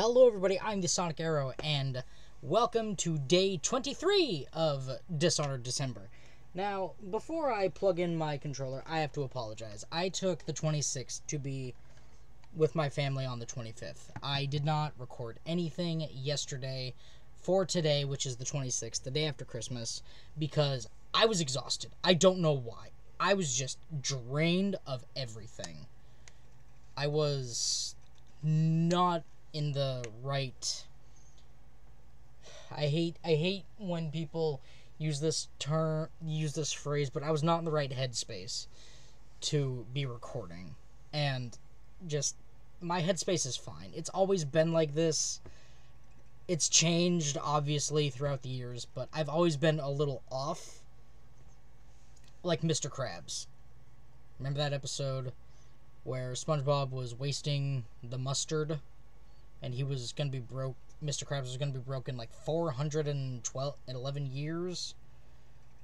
Hello everybody, I'm the Sonic Arrow, and welcome to day 23 of Dishonored December. Now, before I plug in my controller, I have to apologize. I took the 26th to be with my family on the 25th. I did not record anything yesterday for today, which is the 26th, the day after Christmas, because I was exhausted. I don't know why. I was just drained of everything. I was not in the right... I hate when people use this phrase, but I was not in the right headspace to be recording. And just, my headspace is fine. It's always been like this. It's changed, obviously, throughout the years, but I've always been a little off. Like Mr. Krabs. Remember that episode where SpongeBob was wasting the mustard? And he was going to be broke. Mr. Krabs was going to be broke in like 411 years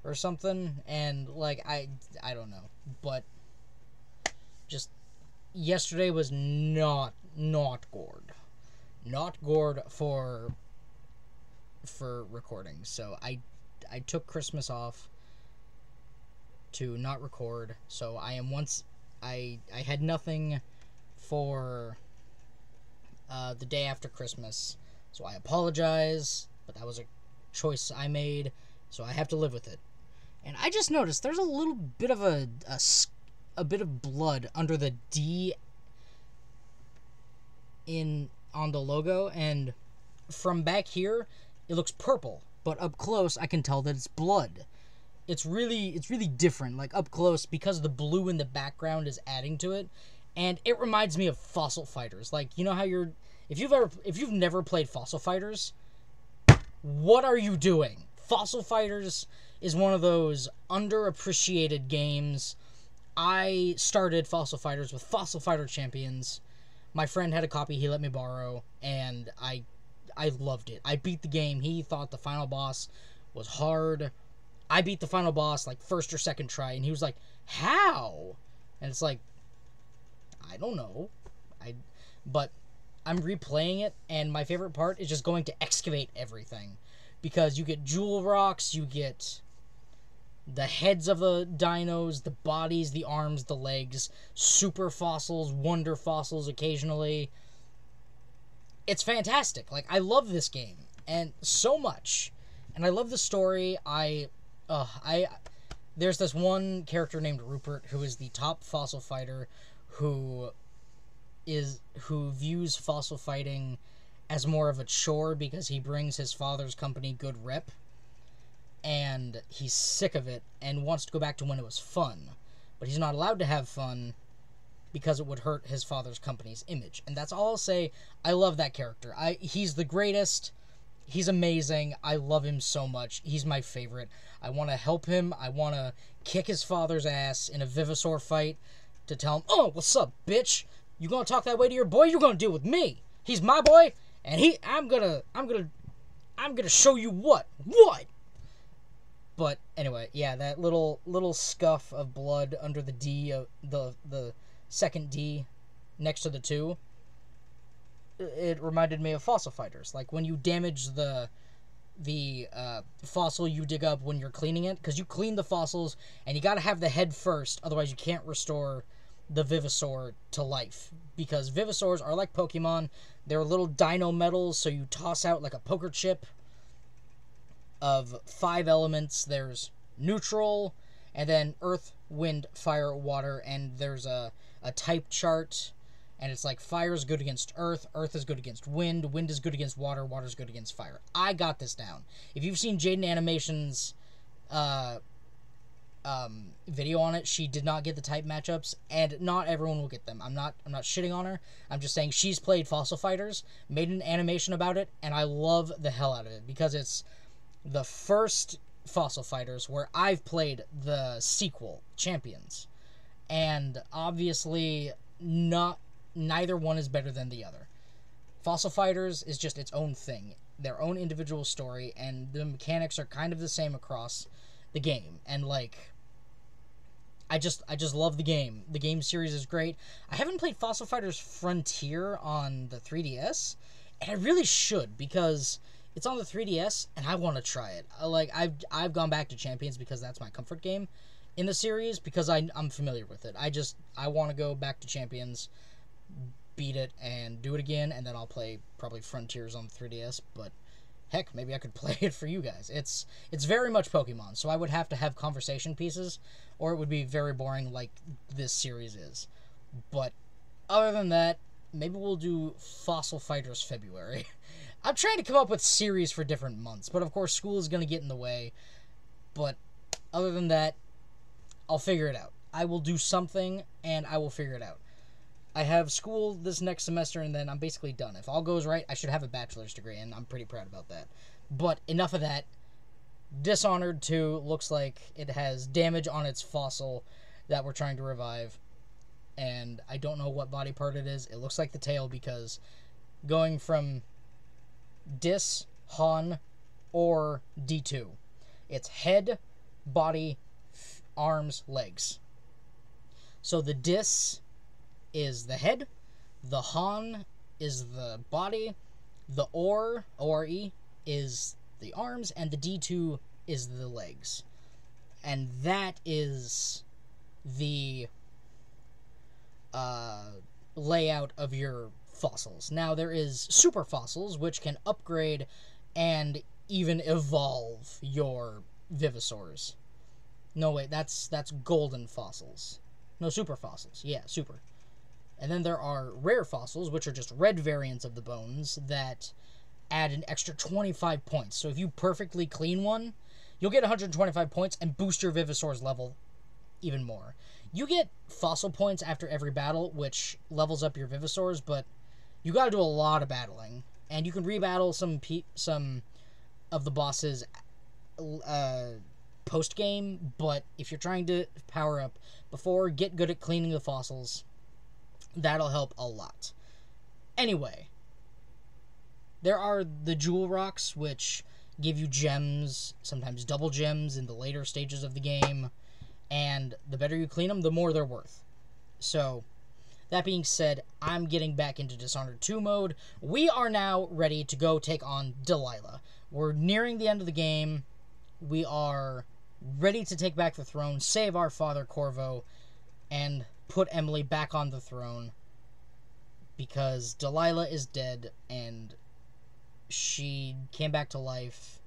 or something. And like, I don't know. But just yesterday was not gored. Not gored for recording. So I took Christmas off to not record. So I had nothing for the day after Christmas, so I apologize, but that was a choice I made, so I have to live with it. And I just noticed there's a little bit of a bit of blood under the D on the logo, and from back here it looks purple, but up close I can tell that it's blood. It's really different. Like up close, because the blue in the background is adding to it. And it reminds me of Fossil Fighters. Like, you know how if you've never played Fossil Fighters, what are you doing? Fossil Fighters is one of those underappreciated games. I started Fossil Fighters with Fossil Fighter Champions. My friend had a copy he let me borrow, and I loved it. I beat the game. He thought the final boss was hard. I beat the final boss like first or second try, and he was like, "How?" And it's like, I don't know. But I'm replaying it, and my favorite part is just going to excavate everything. Because you get jewel rocks, you get the heads of the dinos, the bodies, the arms, the legs, super fossils, wonder fossils occasionally. It's fantastic. Like, I love this game, and so much. And I love the story. There's this one character named Rupert who is the top fossil fighter who views fossil fighting as more of a chore because he brings his father's company good rep, and he's sick of it and wants to go back to when it was fun, but he's not allowed to have fun because it would hurt his father's company's image. And that's all I'll say. I love that character. He's the greatest. He's amazing. I love him so much. He's my favorite. I want to help him. I want to kick his father's ass in a Vivasaur fight to tell him, "Oh, what's up, bitch? You gonna talk that way to your boy? You're gonna deal with me. He's my boy, and I'm gonna show you what." But anyway, yeah, that little scuff of blood under the D, the second D next to the 2. It reminded me of Fossil Fighters. Like when you damage the fossil you dig up when you're cleaning it, because you clean the fossils and you gotta have the head first, otherwise you can't restore the Vivasaur to life, because Vivasaurs are like Pokemon. They're little dino metals, so you toss out like a poker chip of 5 elements. There's neutral, and then earth, wind, fire, water, and there's a type chart, and it's like fire is good against earth is good against wind is good against water is good against fire. I got this down. If you've seen Jaden Animation's video on it, she did not get the type matchups, and not everyone will get them. I'm not shitting on her. I'm just saying she's played Fossil Fighters, made an animation about it, and I love the hell out of it because it's the first Fossil Fighters where I've played the sequel, Champions, and obviously neither one is better than the other. Fossil Fighters is just its own thing, their own individual story, and the mechanics are kind of the same across the game. And like, I just love the game. The game series is great. I haven't played Fossil Fighters Frontier on the 3DS, And I really should, because it's on the 3DS, and I want to try it. I've gone back to Champions because that's my comfort game in the series, because I'm familiar with it. I want to go back to Champions, beat it, and do it again, and then I'll play probably Frontiers on the 3DS, but heck, maybe I could play it for you guys. It's very much Pokemon, so I would have to have conversation pieces, or it would be very boring like this series is. But other than that, maybe we'll do Fossil Fighters February. I'm trying to come up with series for different months, but of course school is going to get in the way. But other than that, I'll figure it out. I will do something, and I will figure it out. I have school this next semester, and then I'm basically done. If all goes right, I should have a bachelor's degree, and I'm pretty proud about that. But enough of that. Dishonored 2 looks like it has damage on its fossil that we're trying to revive. And I don't know what body part it is. It looks like the tail, because going from Dis, Han, or D2, it's head, body, arms, legs. So the Dis is the head, the Han is the body, the Ore is the arms, and the D2 is the legs. And that is the layout of your fossils. Now, there is super fossils, which can upgrade and even evolve your Vivisaurs. No, wait, that's golden fossils. No, super fossils. Yeah, super. And then there are rare fossils, which are just red variants of the bones that add an extra 25 points. So if you perfectly clean one, you'll get 125 points and boost your Vivisaur's level even more. You get fossil points after every battle, which levels up your Vivisaurs, but you gotta do a lot of battling. And you can rebattle some of the bosses post-game, but if you're trying to power up before, get good at cleaning the fossils. That'll help a lot. Anyway, there are the Jewel Rocks, which give you gems, sometimes double gems in the later stages of the game, and the better you clean them, the more they're worth. So, that being said, I'm getting back into Dishonored 2 mode. We are now ready to go take on Delilah. We're nearing the end of the game. We are ready to take back the throne, save our father Corvo, and put Emily back on the throne, because Delilah is dead, and she came back to life,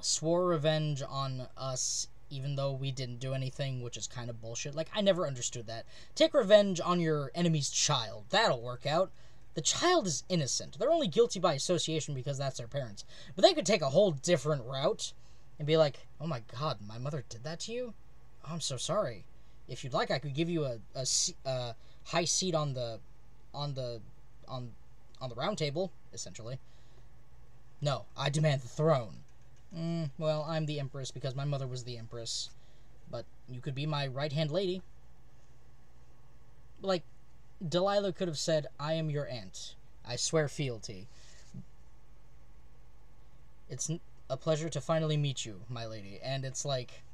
swore revenge on us, even though we didn't do anything, which is kind of bullshit. Like, I never understood that. Take revenge on your enemy's child. That'll work out. The child is innocent. They're only guilty by association because that's their parents. But they could take a whole different route and be like, oh my god, my mother did that to you? Oh, I'm so sorry. If you'd like, I could give you a high seat on the round table, essentially. No, I demand the throne. Well, I'm the Empress because my mother was the Empress. But you could be my right-hand lady. Like, Delilah could have said, I am your aunt. I swear fealty. It's a pleasure to finally meet you, my lady. And it's like,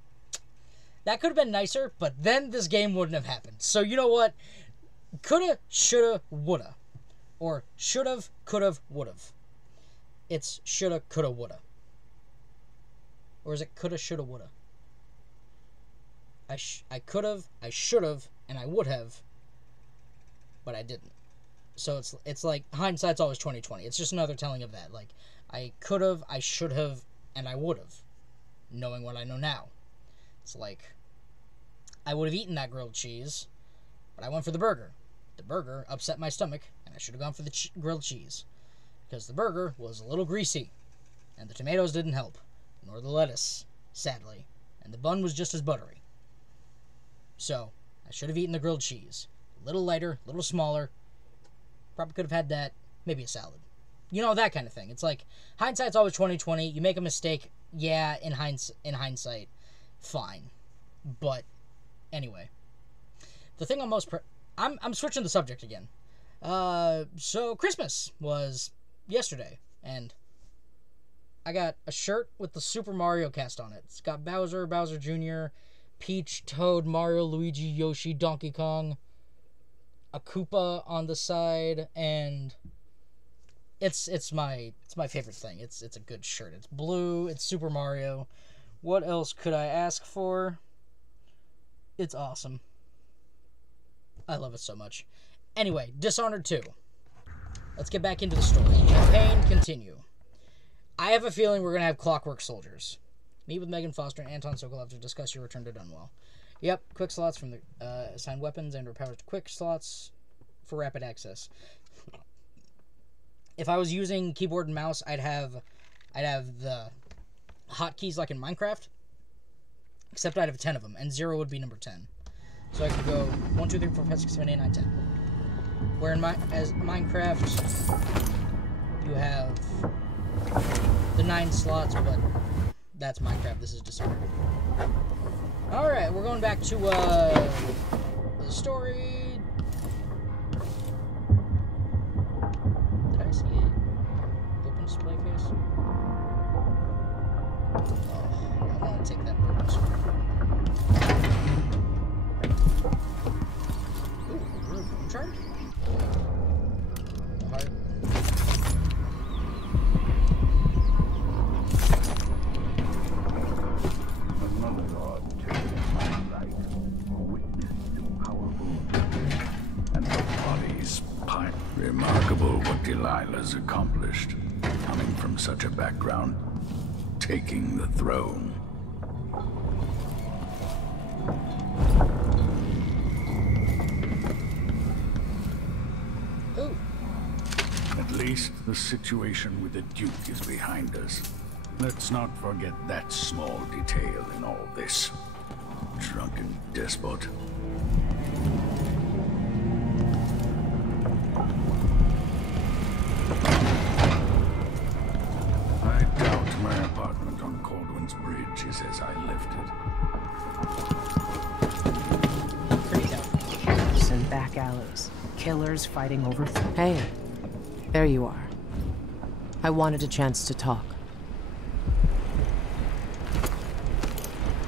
that could have been nicer, but then this game wouldn't have happened. So you know what? Coulda, shoulda, woulda. Or should've, could've, would've. It's shoulda, coulda, woulda. Or is it coulda, shoulda, woulda? I could've, I should've, and I would have, but I didn't. So it's like, hindsight's always 20/20. It's just another telling of that. Like, I could've, I should have, and I would've, knowing what I know now. It's like, I would have eaten that grilled cheese, but I went for the burger. The burger upset my stomach, and I should have gone for the grilled cheese. Because the burger was a little greasy, and the tomatoes didn't help, nor the lettuce, sadly, and the bun was just as buttery. So, I should have eaten the grilled cheese. A little lighter, a little smaller. Probably could have had that, maybe a salad. You know, that kind of thing. It's like, hindsight's always 20/20. You make a mistake, yeah, in hindsight, fine. But, anyway. The thing I'm most... I'm switching the subject again. So, Christmas was yesterday, and I got a shirt with the Super Mario cast on it. It's got Bowser, Bowser Jr., Peach, Toad, Mario, Luigi, Yoshi, Donkey Kong, a Koopa on the side, and it's my favorite thing. It's a good shirt. It's blue. It's Super Mario. What else could I ask for? It's awesome. I love it so much. Anyway, Dishonored 2. Let's get back into the story. Campaign continue. I have a feeling we're gonna have Clockwork Soldiers. Meet with Megan Foster and Anton Sokolov to discuss your return to Dunwell. Yep, quick slots from the assigned weapons and repowered quick slots for rapid access. If I was using keyboard and mouse, I'd have the hotkeys like in Minecraft, except I'd have 10 of them, and 0 would be number 10. So I could go 1, 2, 3, 4, 5, 6, 7, 8, 9, 10. Where in as Minecraft, you have the 9 slots, but that's Minecraft. This is Dishonored. Alright, we're going back to the story. Did I see it? Open display case? Oh, I want to take that purple sword. Ooh, room charm? A heart. Remarkable what Delilah's accomplished. Coming from such a background, taking the throne. Ooh. At least the situation with the Duke is behind us. Let's not forget that small detail in all this. Drunken despot. I doubt my apartment on Caldwell's Bridge is as I left it. Pretty down. And back alleys. Killers fighting over... Hey, there you are. I wanted a chance to talk.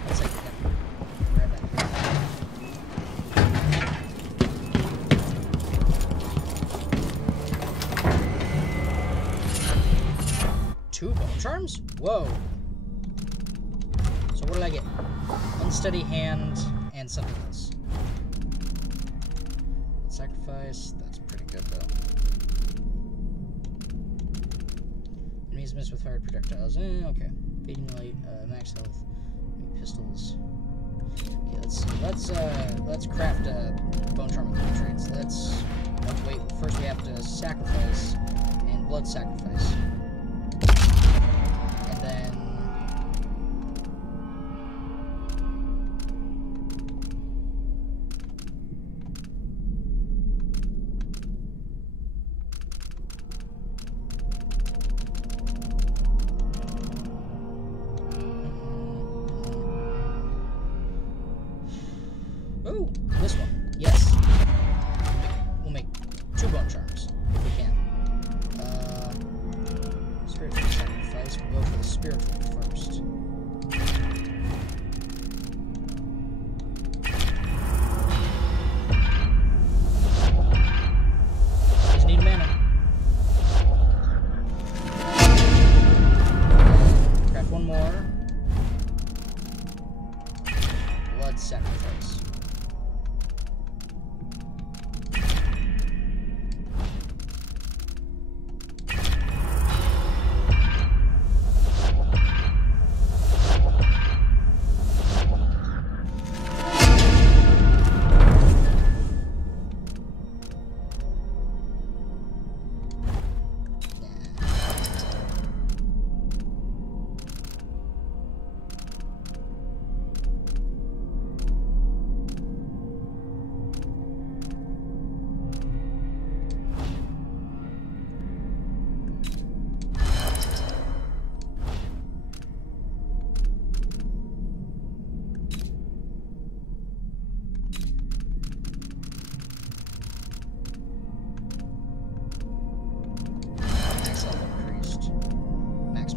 That's like right back. 2 bone charms? Whoa. So what did I get? Unsteady hand and something else. Sacrifice. That's pretty good though. Enemies miss with fired projectiles. Okay. Fading light. Max health. Pistols. Okay, let's craft bone charm with traits. Wait. First we have to sacrifice and blood sacrifice. And then ooh, this one. Yes. We'll make 2 bone charms if we can. Spiritual sacrifice. We'll go for the spiritual first. Just need mana. Craft 1 more. Blood sacrifice.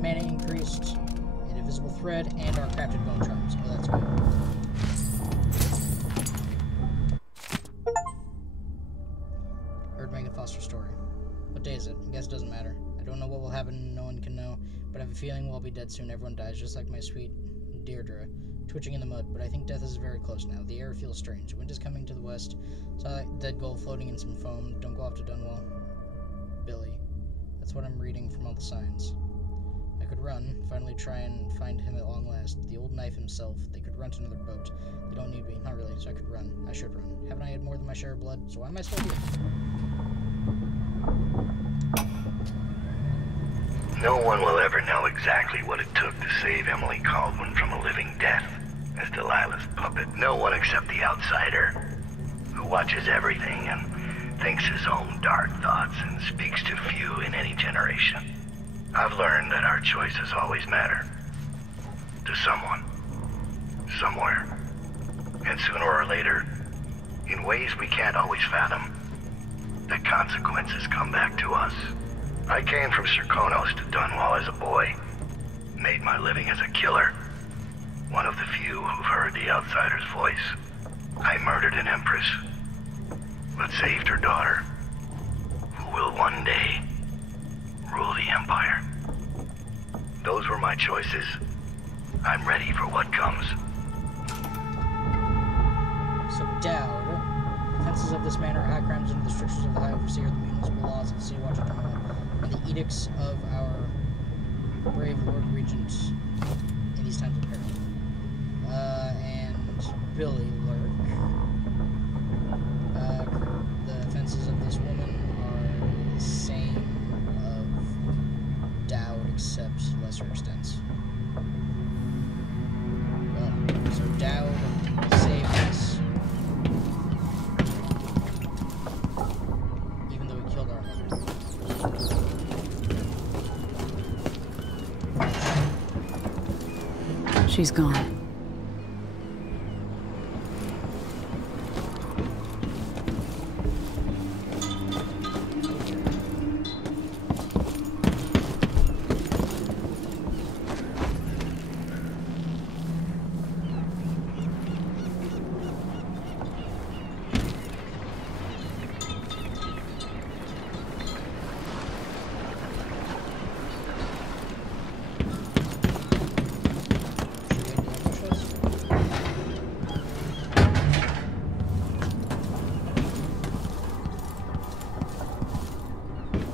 Mana increased, an invisible thread, and our crafted bone charms. Oh, that's good. Heard Megan Foster's story. What day is is it? I guess it doesn't matter. I don't know what will happen, no one can know, but I have a feeling we'll all be dead soon. Everyone dies, just like my sweet Deirdre, twitching in the mud, but I think death is very close now. The air feels strange. Wind is coming to the west. Saw that dead gull floating in some foam. Don't go off to Dunwell. Billy. That's what I'm reading from all the signs. I could run, finally try and find him at long last. The old knife himself. They could rent another boat. They don't need me. Not really, so I could run. I should run. Haven't I had more than my share of blood? So why am I still here? No one will ever know exactly what it took to save Emily Caldwin from a living death as Delilah's puppet. No one except the outsider, who watches everything and thinks his own dark thoughts and speaks to few in any generation. I've learned that our choices always matter. To someone. Somewhere. And sooner or later, in ways we can't always fathom, the consequences come back to us. I came from Serkonos to Dunwall as a boy. Made my living as a killer. One of the few who've heard the outsider's voice. I murdered an empress, but saved her daughter, who will one day rule the Empire. Those were my choices. I'm ready for what comes. So, Dowd. The fences of this manor are high crimes under the strictures of the High Overseer, the municipal laws of the City Watch of Dunwall, and the edicts of our brave Lord Regent in these times of peril. And Billy Lurk. The offenses of this woman are the same of Dowd, except lesser extents. Well, so Dowd saved us, even though he killed our mother. She's gone.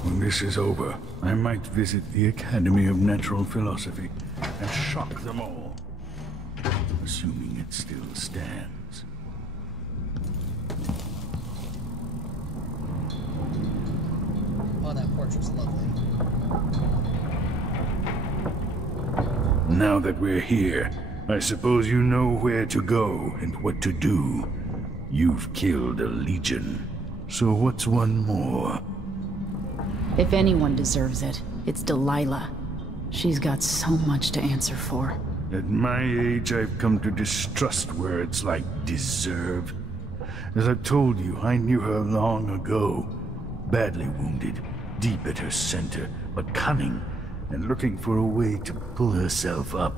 When this is over, I might visit the Academy of Natural Philosophy and shock them all. Assuming it still stands. Oh, that portrait's lovely. Now that we're here, I suppose you know where to go and what to do. You've killed a legion. So what's one more? If anyone deserves it, it's Delilah. She's got so much to answer for. At my age, I've come to distrust words like deserve. As I've told you, I knew her long ago. Badly wounded, deep at her center, but cunning, and looking for a way to pull herself up.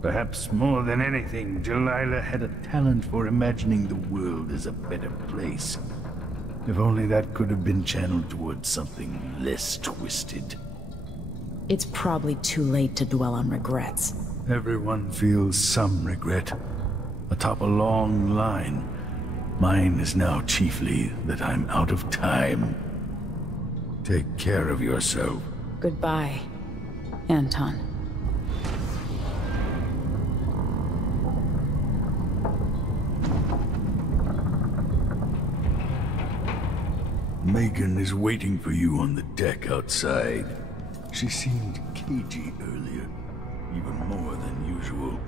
Perhaps more than anything, Delilah had a talent for imagining the world as a better place. If only that could have been channeled towards something less twisted. It's probably too late to dwell on regrets. Everyone feels some regret, atop a long line. Mine is now chiefly that I'm out of time. Take care of yourself. Goodbye, Anton. Megan is waiting for you on the deck outside. She seemed cagey earlier, even more than usual.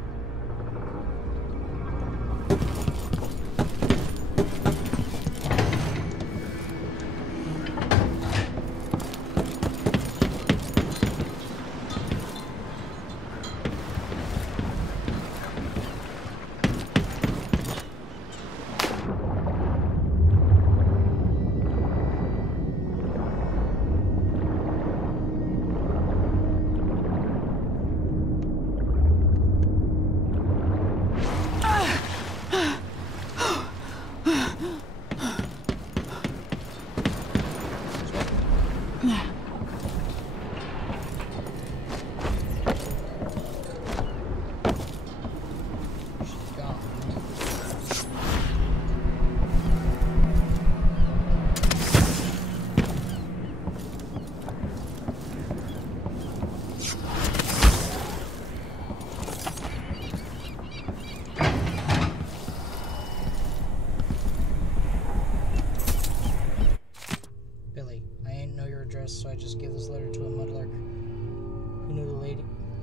So I just gave this letter to a mudlark who knew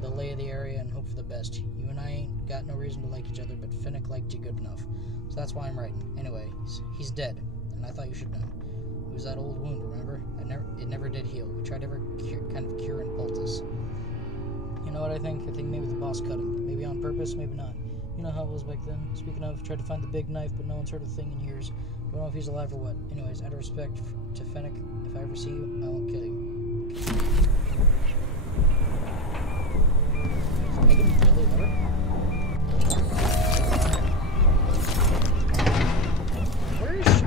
the lay of the area and hoped for the best. You and I ain't got no reason to like each other, but Finnick liked you good enough. So that's why I'm writing. Anyway, he's dead, and I thought you should know. It was that old wound, remember? It never did heal. We tried every kind of cure and poultice. You know what I think? I think maybe the boss cut him. Maybe on purpose, maybe not. You know how it was back then. Speaking of, tried to find the big knife, but no one's heard a thing in years. Don't know if he's alive or what. Anyways, out of respect to Finnick, if I ever see you, I won't kill you. I can really love it. Where is she?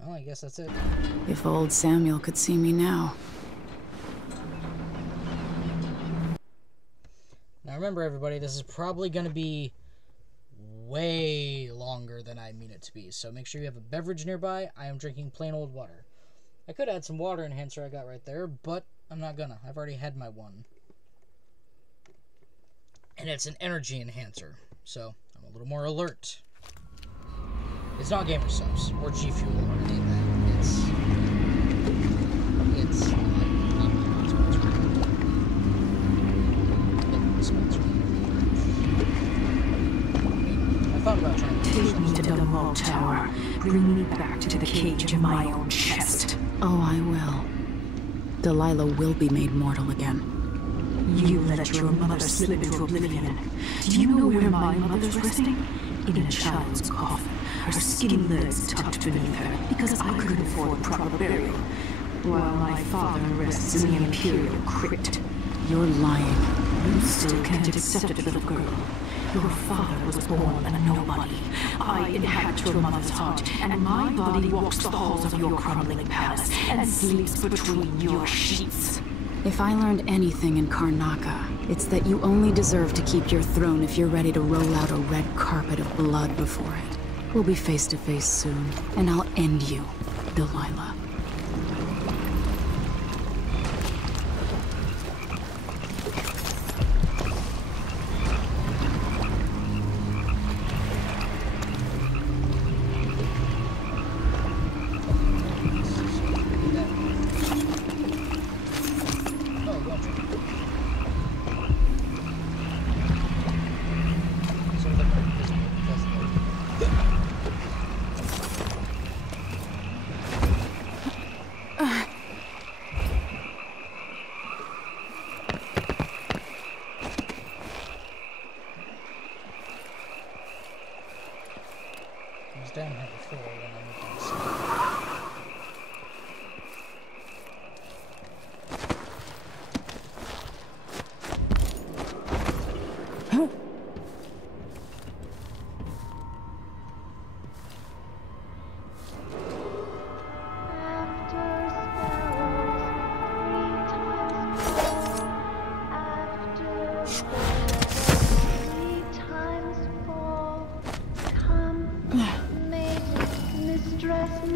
Well, I guess that's it. If old Samuel could see me now. Now remember, everybody, this is probably going to be way longer than I mean it to be, so make sure you have a beverage nearby. I am drinking plain old water. I could add some water enhancer I got right there, but I'm not gonna. I've already had my one. And it's an energy enhancer, so I'm a little more alert. It's not Gamer Subs or G Fuel or any of that. It's not sponsored. I thought about trying to take me to the Mall Tower. Bring me back to the cage of my own chest. Oh, I will. Delilah will be made mortal again. You let your mother slip into oblivion. Do you know where my mother's resting? In a child's coffin, her skinny legs tucked beneath her, because I couldn't afford proper burial, while my father rests in the Imperial crypt. You're lying. You still can't accept it, little girl. Your father was born a nobody. I inhabit your mother's heart, and my body walks the halls of your crumbling palace and sleeps between your sheets. If I learned anything in Karnaca, it's that you only deserve to keep your throne if you're ready to roll out a red carpet of blood before it. We'll be face to face soon, and I'll end you, Delilah. Down here before when I moved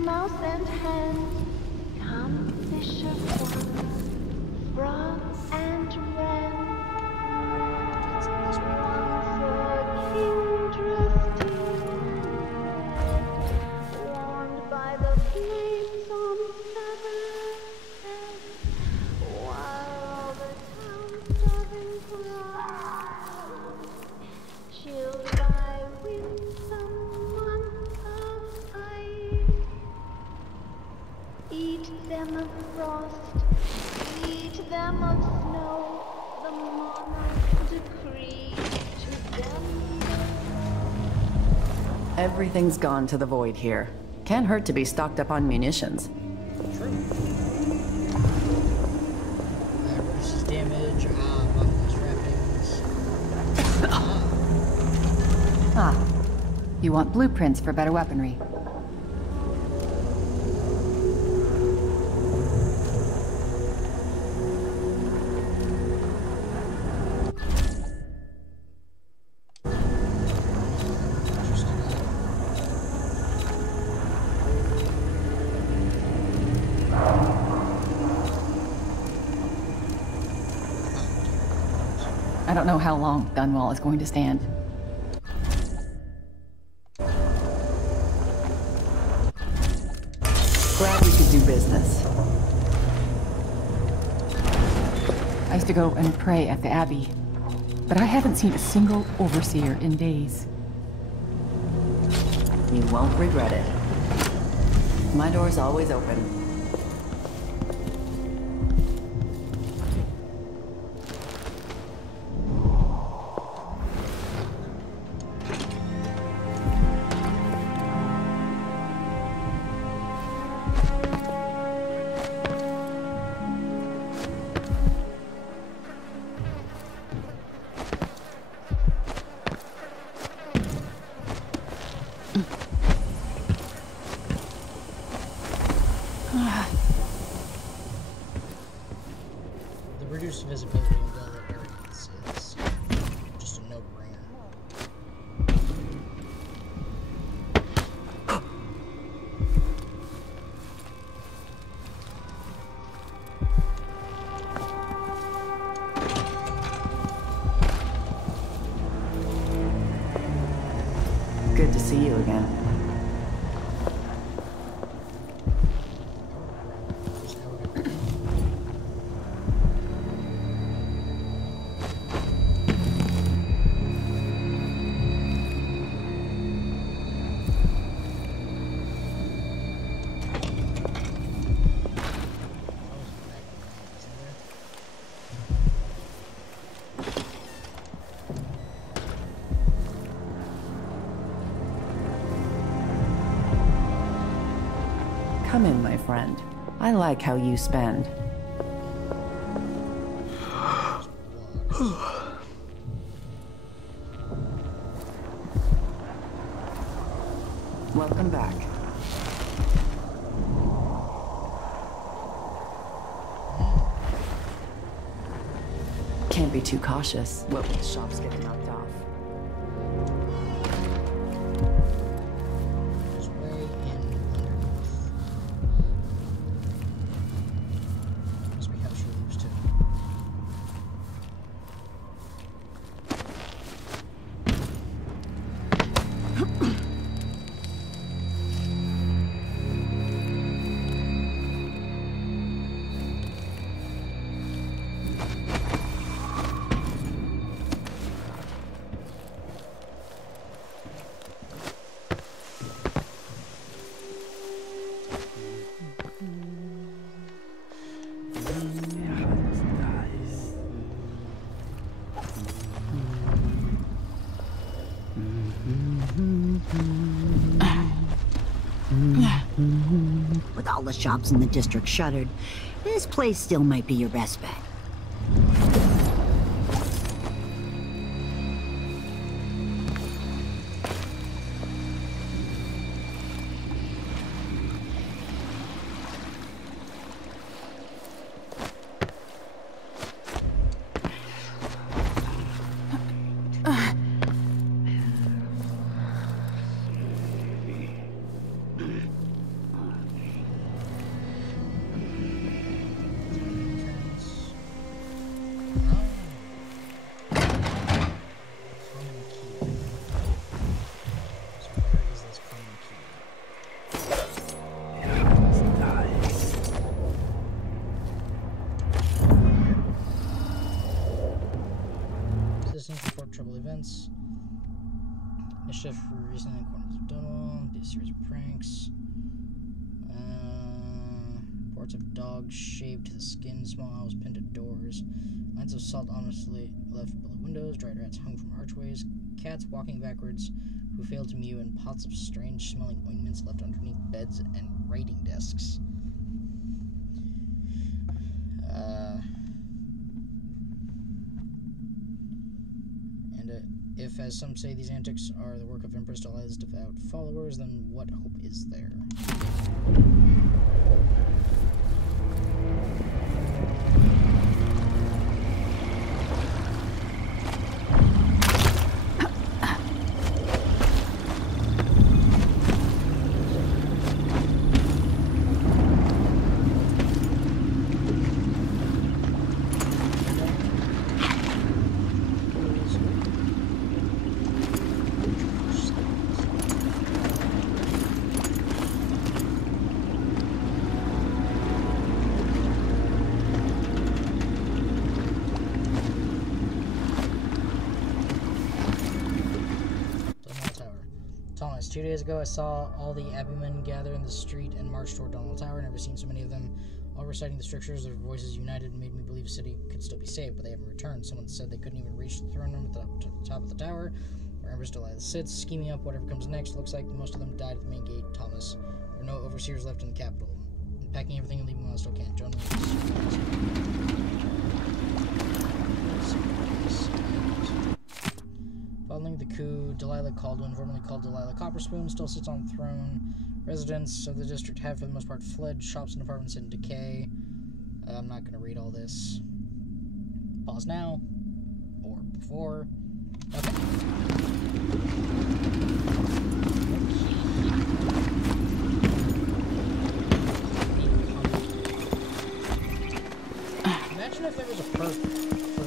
mouse and hen, come fisher one, frog and wren. Once a king dressed in red, warmed by the flames on Severus' head, while all the townsmen cried, chilled by winsome months of ice. Eat them of frost, eat them of snow, the monarch decreed to them. Everything's gone to the void here. Can't hurt to be stocked up on munitions. True. You want blueprints for better weaponry. I don't know how long Dunwall is going to stand. Glad we could do business. I used to go and pray at the Abbey, but I haven't seen a single overseer in days. You won't regret it. My door's always open. The reduced visibility of Delilah areas is just a no-brainer. Good to see you again. Come in, my friend. I like how you spend. Welcome back. Can't be too cautious. What with the shops getting knocked off? There's way in underneath. Must be how she leaves too. With all the shops in the district shuttered, this place still might be your best bet. Report trouble events. Mischief recently in corners of Dunwall. Be a series of pranks. Reports of dogs shaved to the skin, small owls pinned to doors. Lines of salt ominously left below windows. Dried rats hung from archways. Cats walking backwards who failed to mew, and pots of strange smelling ointments left underneath beds and writing desks. If If, as some say, these antics are the work of Empress Delilah's devout followers, then what hope is there? Thomas, 2 days ago I saw all the Abbeymen gather in the street and march toward Donald Tower. Never seen so many of them, all reciting the strictures. Their voices united and made me believe a city could still be saved, but they haven't returned. Someone said they couldn't even reach the throne room at the top of the tower, where Empress Delilah sits, scheming up whatever comes next. Looks like most of them died at the main gate. Thomas, there are no overseers left in the capital. I'm packing everything and leaving while I still can. Join me. Following the coup, Delilah Caldwin, formerly called Delilah Copperspoon, still sits on the throne. Residents of the district have, for the most part, fled. Shops and apartments in decay. I'm not going to read all this. Pause now. Or before. Okay. Imagine if there was a perk for...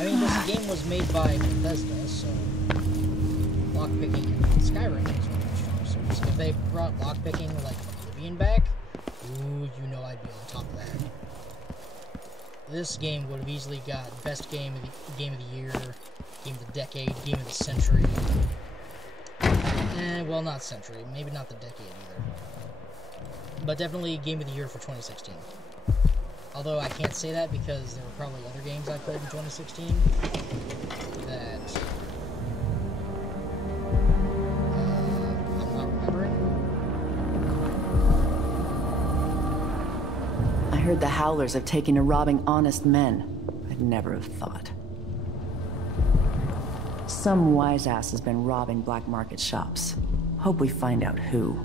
I mean, this game was made by Bethesda, so lockpicking in Skyrim is one of the strong suits. If they brought lockpicking like Oblivion back, ooh, you know I'd be on top of that. This game would have easily got best game of the year, game of the decade, game of the century. Well, not century, maybe not the decade either, but definitely game of the year for 2016. Although I can't say that because there were probably other games I played in 2016 that I'm not remembering. I heard the Howlers have taken to robbing honest men. I'd never have thought. Some wise ass has been robbing black market shops. Hope we find out who.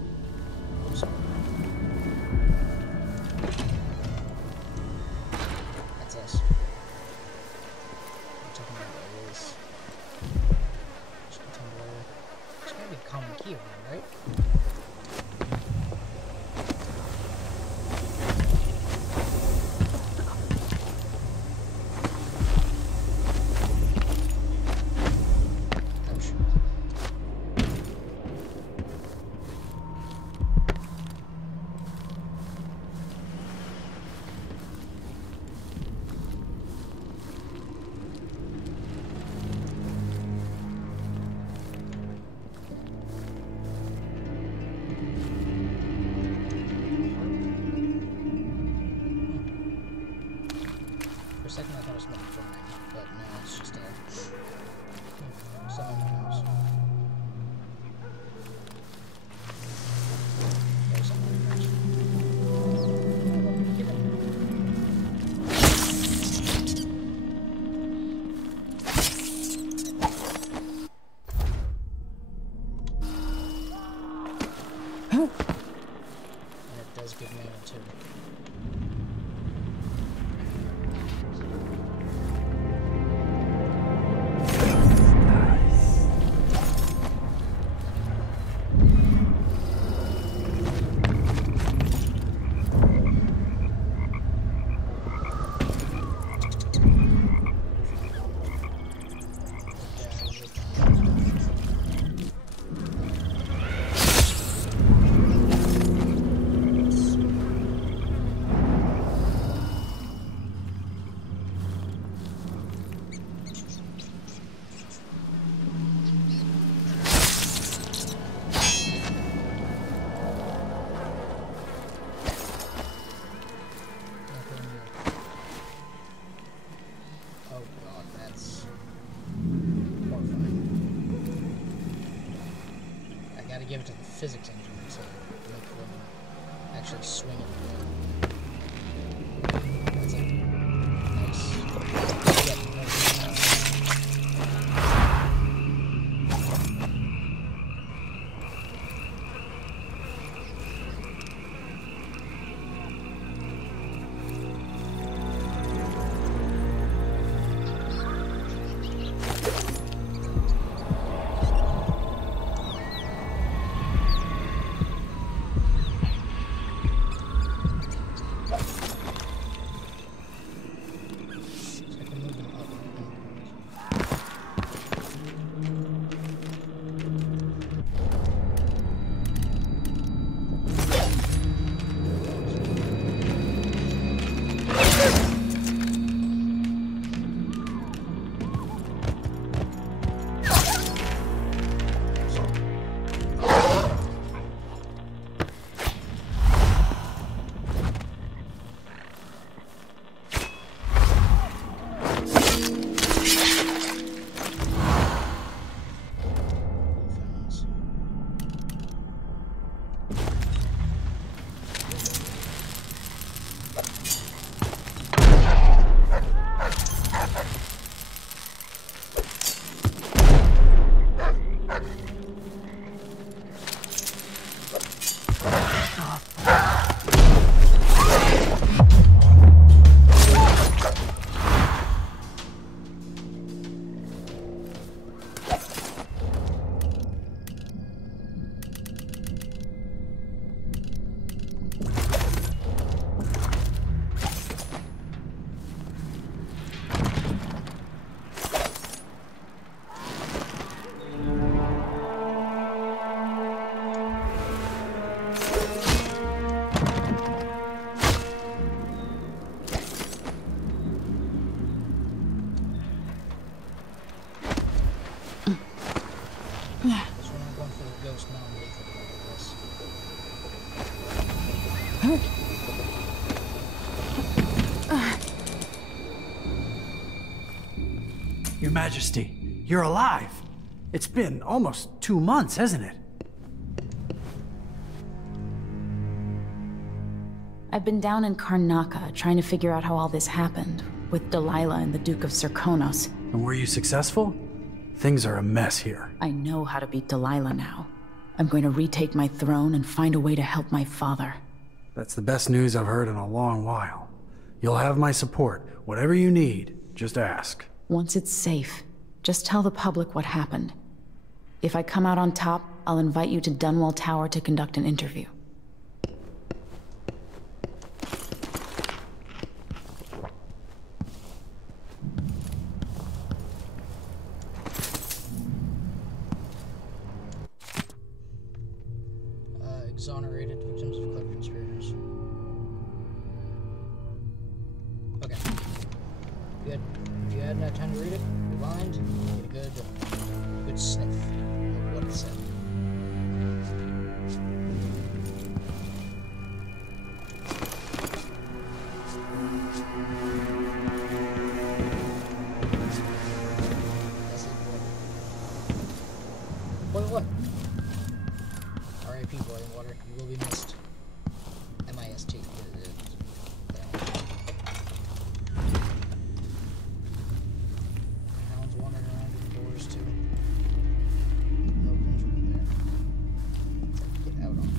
Majesty. You're alive. It's been almost 2 months, hasn't it? I've been down in Karnaca trying to figure out how all this happened, with Delilah and the Duke of Serkonos. And were you successful? Things are a mess here. I know how to beat Delilah now. I'm going to retake my throne and find a way to help my father. That's the best news I've heard in a long while. You'll have my support. Whatever you need, just ask. Once it's safe, just tell the public what happened. If I come out on top, I'll invite you to Dunwall Tower to conduct an interview. Exonerated victims of clever conspirators. Okay. If you hadn't had time to read it, rewind, get a good sniff of what it said. That's it. What? R.I.P. boiling water. You will be missed. M-I-S-T. Hounds wandering around in doors too. Opens right there. Get out on.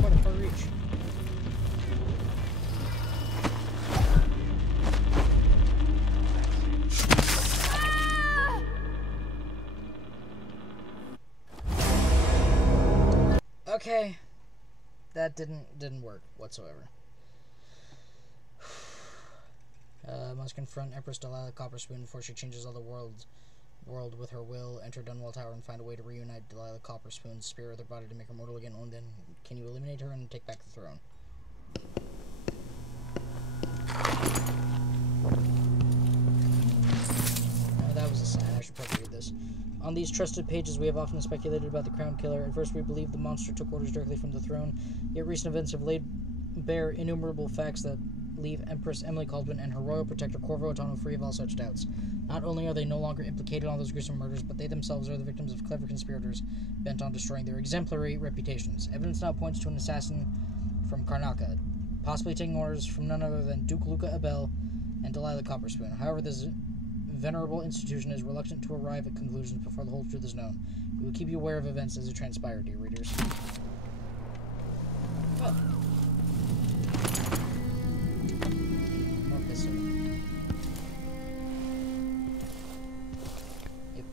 Quite a far reach. Okay, that didn't work whatsoever. Must confront Empress Delilah Copperspoon before she changes all the world with her will. Enter Dunwall Tower and find a way to reunite Delilah Copperspoon's spirit with her body to make her mortal again. Only then can you eliminate her and take back the throne. That was a sign. I should probably read this. On these trusted pages, we have often speculated about the Crown Killer. At first, we believed the monster took orders directly from the throne, yet recent events have laid bare innumerable facts that leave Empress Emily Kaldwin and her royal protector Corvo Attano free of all such doubts. Not only are they no longer implicated in all those gruesome murders, but they themselves are the victims of clever conspirators bent on destroying their exemplary reputations. Evidence now points to an assassin from Karnaca, possibly taking orders from none other than Duke Luca Abel and Delilah Copperspoon. However, this venerable institution is reluctant to arrive at conclusions before the whole truth is known. We will keep you aware of events as they transpire, dear readers. Oh. More pistol. Yep.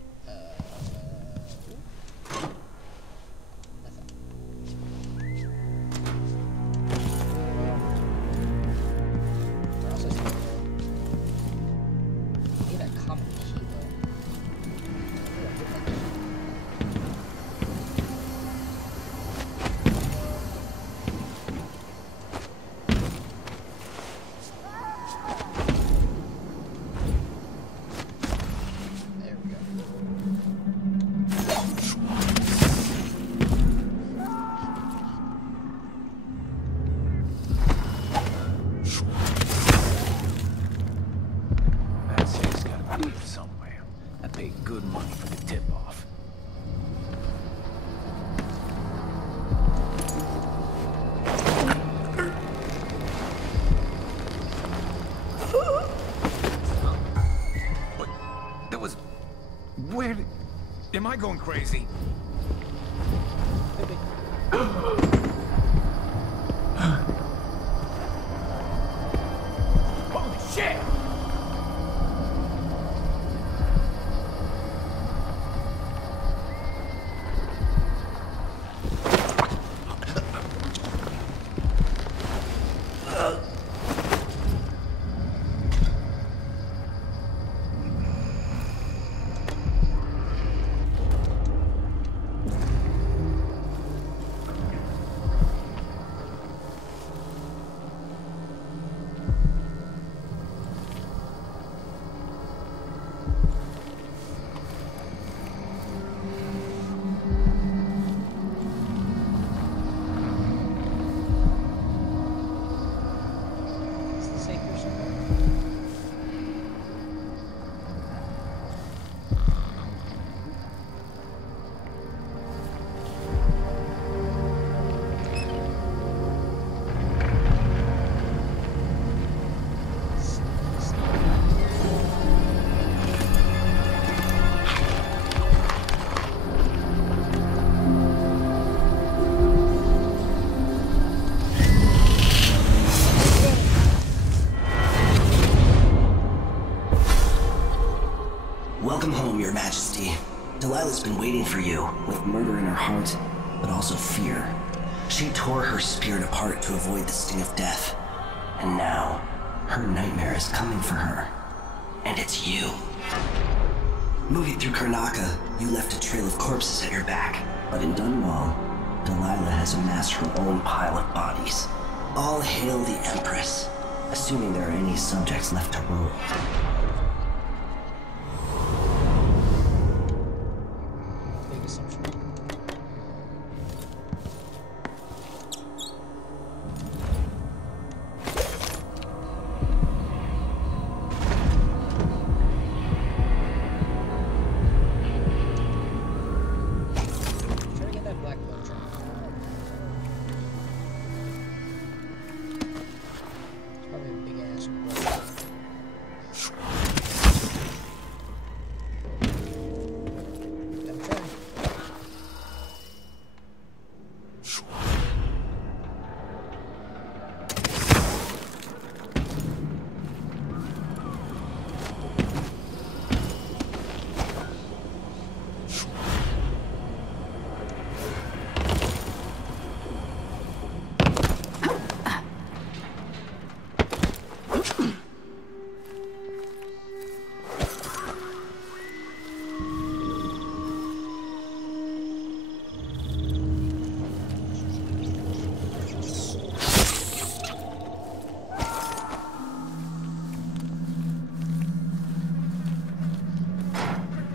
Nothing. Process. Need a common key, though. There we go. That city's got a beef somewhere. I paid good money for the tip-off. But that was... Where did... Am I going crazy? Holy shit! Welcome home, Your Majesty. Delilah's been waiting for you, with murder in her heart, but also fear. She tore her spirit apart to avoid the sting of death. And now, her nightmare is coming for her. And it's you. Moving through Karnaca, you left a trail of corpses at your back. But in Dunwall, Delilah has amassed her own pile of bodies. All hail the Empress, assuming there are any subjects left to rule. Big assumption. Try to get that black bow drop. It's probably a big ass bow. Gotta try.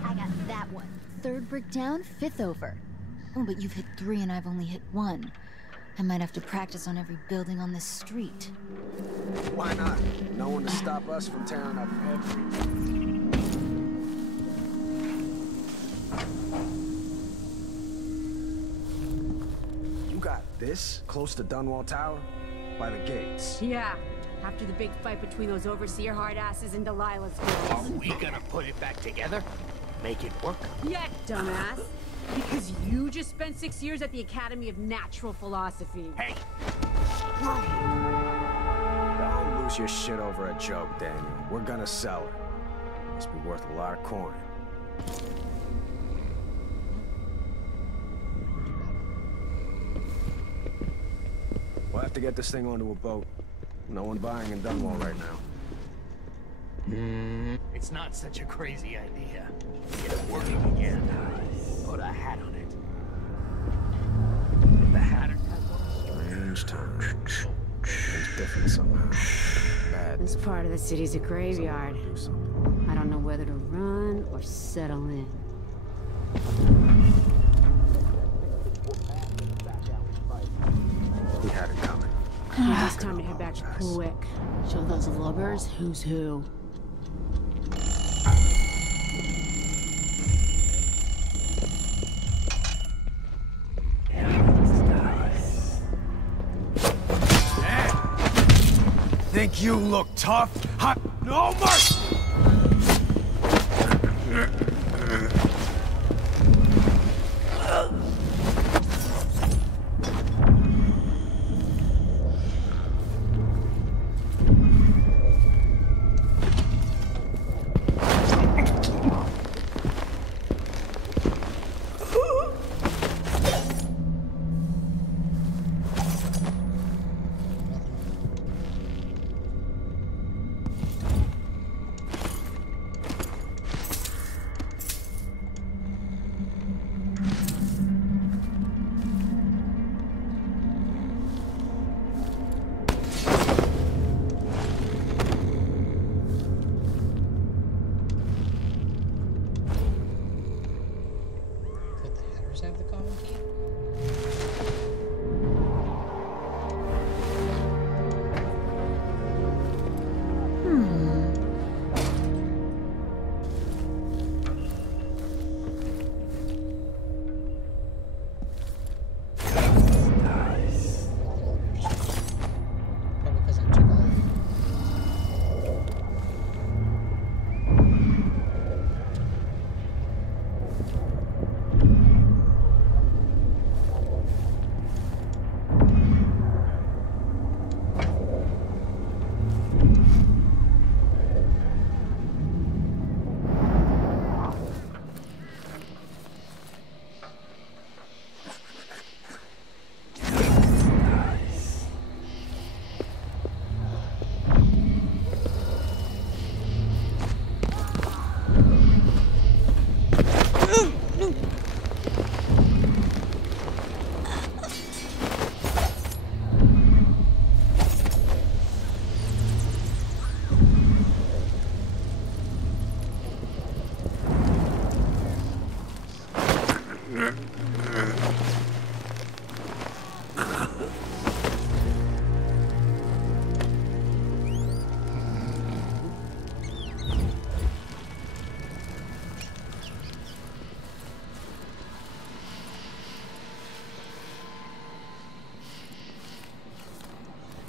I got that one. Third brick down, fifth over. Oh, but you've hit 3 and I've only hit 1. I might have to practice on every building on this street. Why not? No one to stop us from tearing up every... You got this? Close to Dunwall Tower? By the gates? Yeah. After the big fight between those overseer hard-asses and Delilah's girls. Are we gonna put it back together? Make it work? Yeah, dumbass. Because you just spent 6 years at the Academy of Natural Philosophy. Hey! Don't lose your shit over a joke, Daniel. We're gonna sell it. Must be worth a lot of coin. We'll have to get this thing onto a boat. No one buying in Dunwall right now. It's not such a crazy idea. Get it working again. Put a hat on it. The Hatter has one. Strange time. It's different somehow. Bad. This part of the city's a graveyard. I don't know whether to run or settle in. We had it coming. Maybe it's time to head back quick. Show those lubbers who's who. Think you look tough? Hot? No mercy! Have the common key?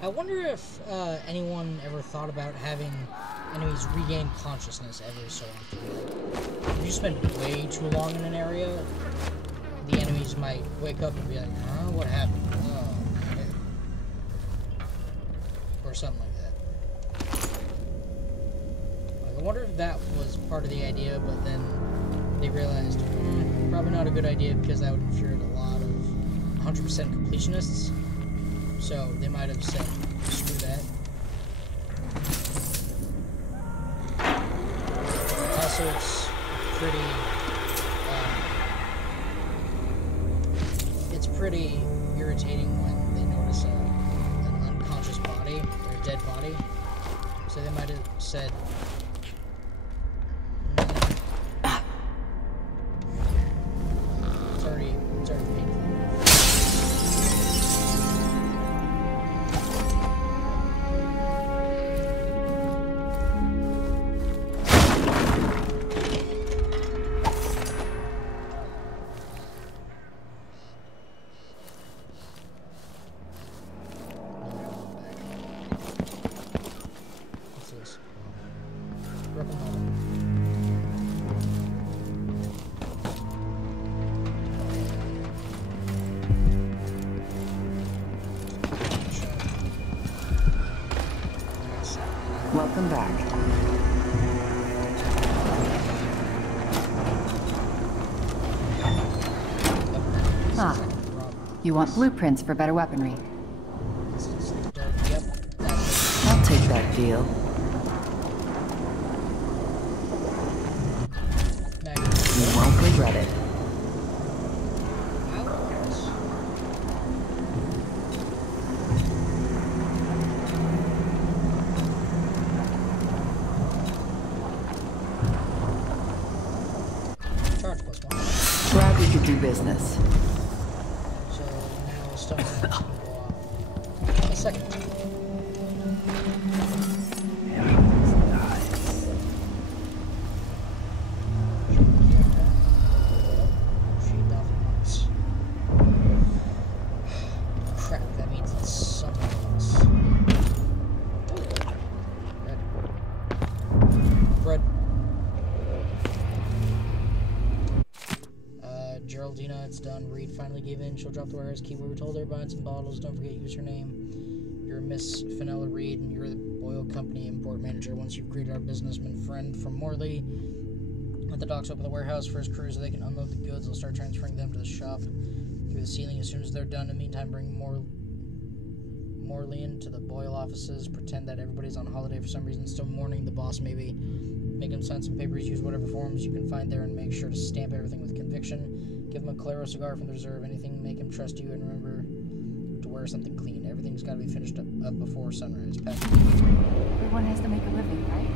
I wonder if anyone ever thought about having enemies regain consciousness every so often. If you spend way too long in an area, the enemies might wake up and be like, huh, what happened? Oh, okay. Or something like that. Like, I wonder if that was part of the idea, but then they realized, probably not a good idea because that would infuriate a lot of 100% completionists. So they might have said, screw that. Also, it's pretty irritating when they notice an unconscious body or a dead body. So they might have said, it's already painful. Welcome back. Ah, you want blueprints for better weaponry. I'll take that deal. You won't regret it. Glad we could do business. So now stuff is going to go off. A second. Crap, that means it's something else. Bread. Geraldina, it's done. Reed finally gave in. She'll drop the warehouse key. We were told her buying some bottles. Don't forget, use her name. You're Miss Fenella Reed, and you're the Boyle Company import manager. Once you've greeted our businessman friend from Morley, let the docks open the warehouse for his crew so they can unload the goods. They'll start transferring them to the shop through the ceiling as soon as they're done. In the meantime, bring Morley into the Boyle offices. Pretend that everybody's on holiday for some reason, still mourning the boss maybe. Make him sign some papers, use whatever forms you can find there, and make sure to stamp everything with conviction. Give him a Claro cigar from the reserve, anything make him trust you, and remember to wear something clean. Everything's got to be finished up before sunrise. Pat. Everyone has to make a living, right?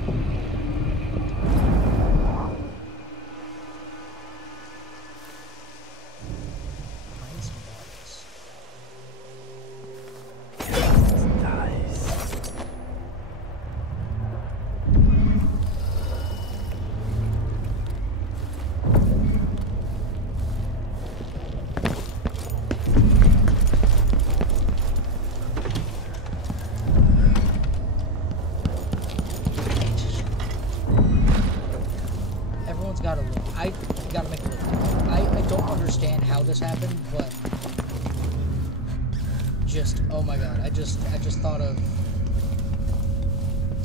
This happened, but just, oh my god, I just thought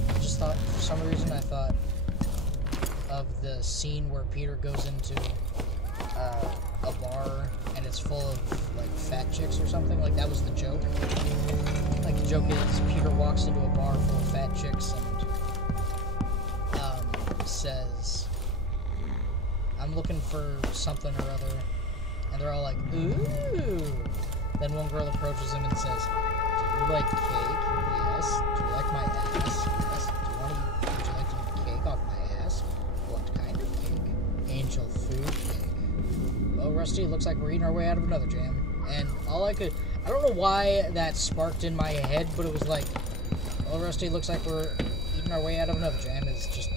for some reason I thought of the scene where Peter goes into a bar and it's full of like fat chicks or something. Like that was the joke. Like the joke is Peter walks into a bar full of fat chicks and says, I'm looking for something or other. And they're all like, ooh. Then one girl approaches him and says, do you like cake? Yes. Do you like my ass? Yes. Would you like to eat cake off my ass? What kind of cake? Angel food cake. Well, Rusty, looks like we're eating our way out of another jam. And I don't know why that sparked in my head, but it was like, well, Rusty, looks like we're eating our way out of another jam. It's just,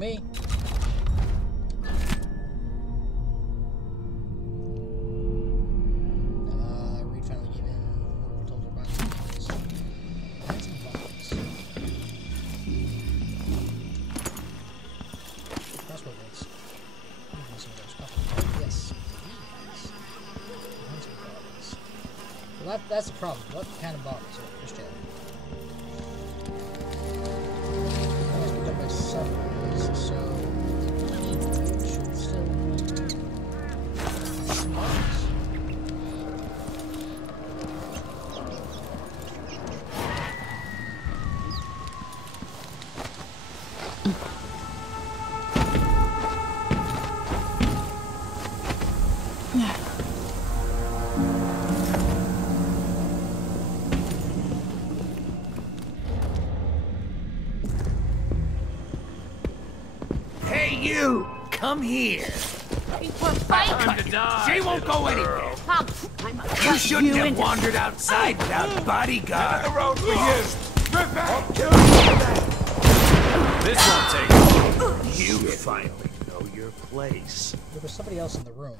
me. Well, that's the problem. What kind of bombs? Just check. I was picked up by subways, so it should still be some bombs. You! Come here! Fight! She won't go anywhere! Pop! You shouldn't have wandered outside without bodyguard! The road for you! This won't take long. You finally know your place. There was somebody else in the room.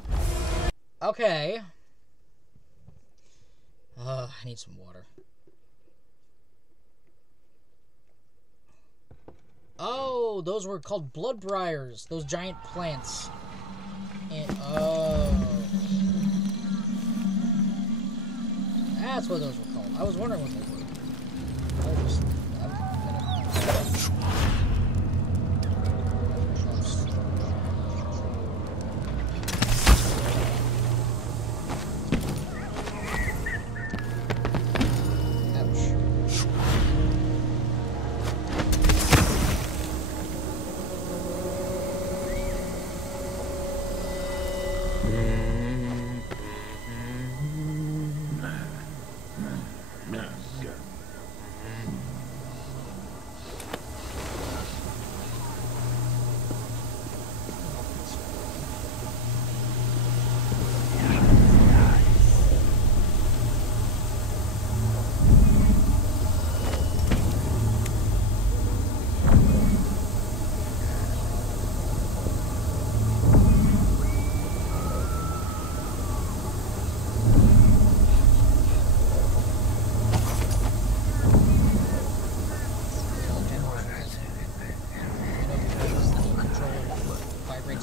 Okay. I need some water. Oh, those were called blood briars. Those giant plants. And, oh. That's what those were called. I was wondering what they were.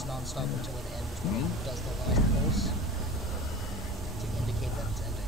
Non-stop until it ends when it does the last pulse to indicate that it's ending.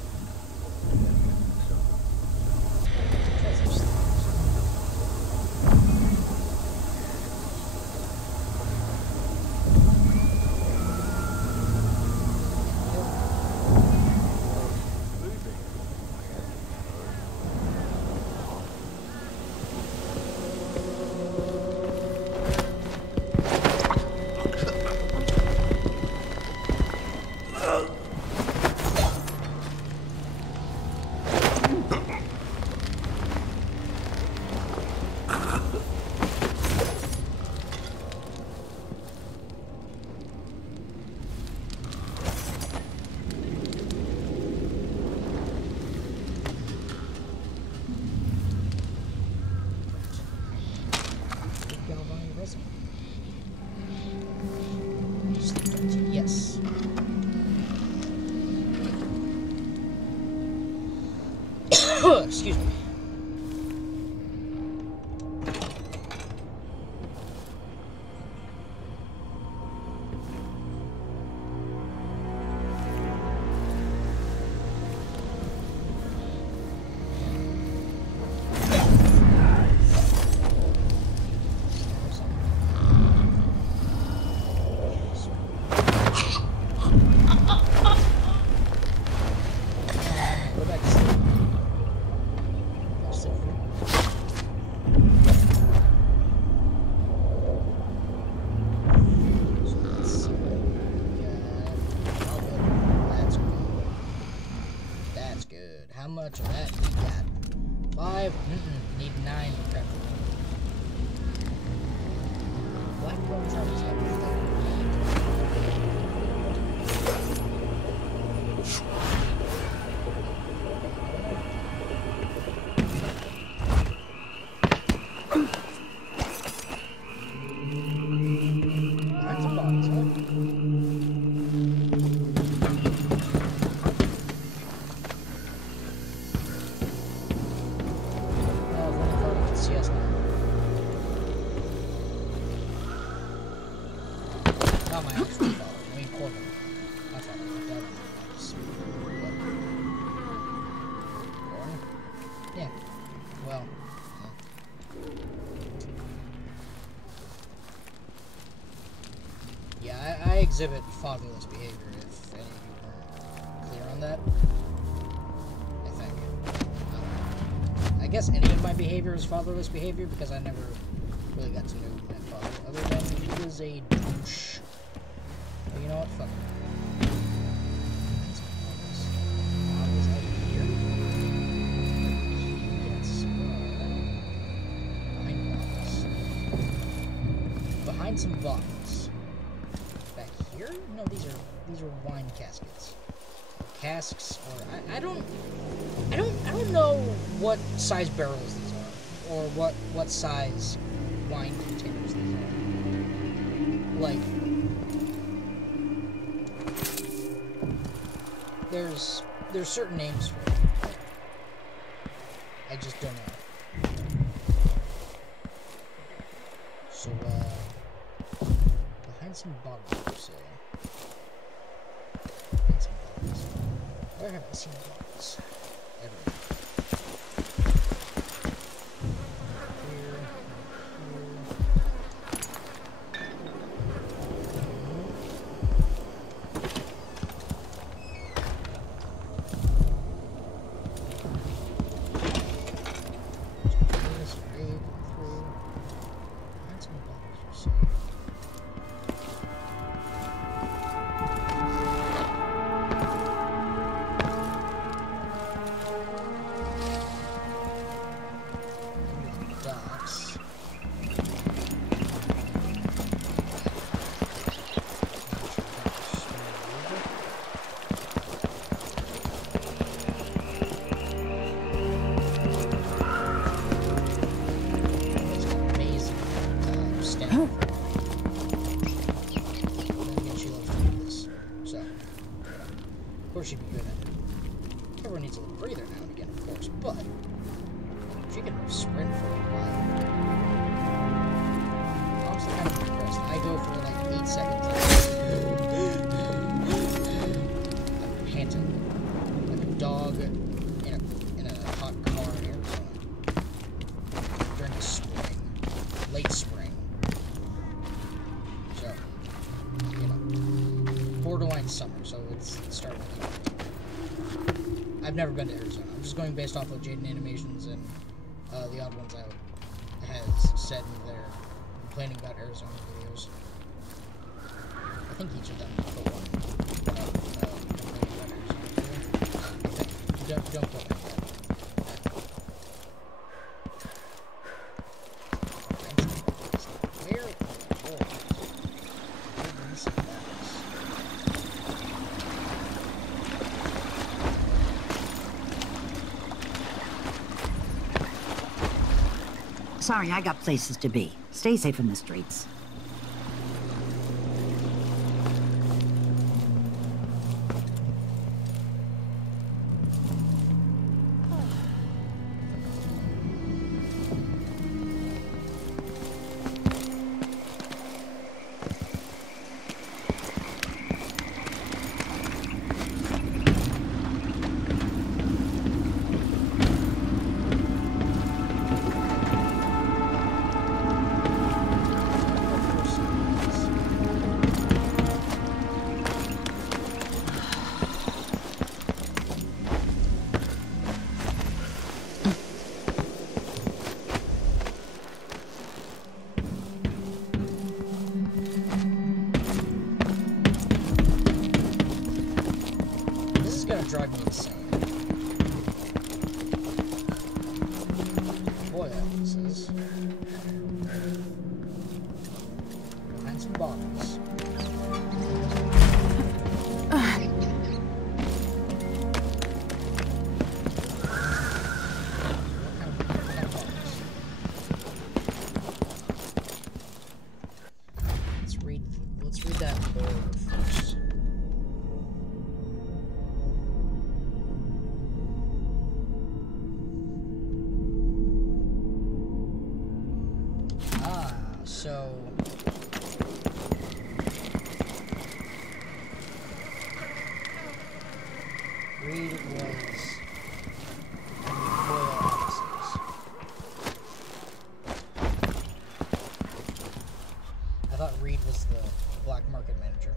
Yes. Excuse me. How much of that we got? 5? Need 9 preferably. Black bones are just That's a box, huh? exhibit fatherless behavior, if any of you are clear on that. I think. I guess any of my behavior is fatherless behavior because I never really got to know my father, other than he was a douche. But you know what? Fuck it. Was that here? Yes. Behind some bottles. Back here? No, these are wine caskets. Casks, or I don't know what size barrels these are, or what size wine containers these are. Like, there's certain names for it. I just don't know. So, behind some bottles, per se. Behind some bottles. Where have I seen bottles? Everywhere. She'd be good at it. Everyone needs a little breather now and again, of course, but she can sprint for a while. I'm also kind of impressed. I go for like 8 seconds. I'm panting like a dog in a hot car in Arizona during the spring, late spring. So, you know, borderline summer. So it's starting. I've never been to Arizona. I'm just going based off of Jaden Animations and the odd ones I has said in their complaining about Arizona videos. I think each of them put one complaining about Arizona video. Don't put one. Sorry, I got places to be. Stay safe in the streets. Drive me insane. Boy, this is. Behind some bottles. Let's read that word first. So Reed was Royal Offices. I thought Reed was the black market manager.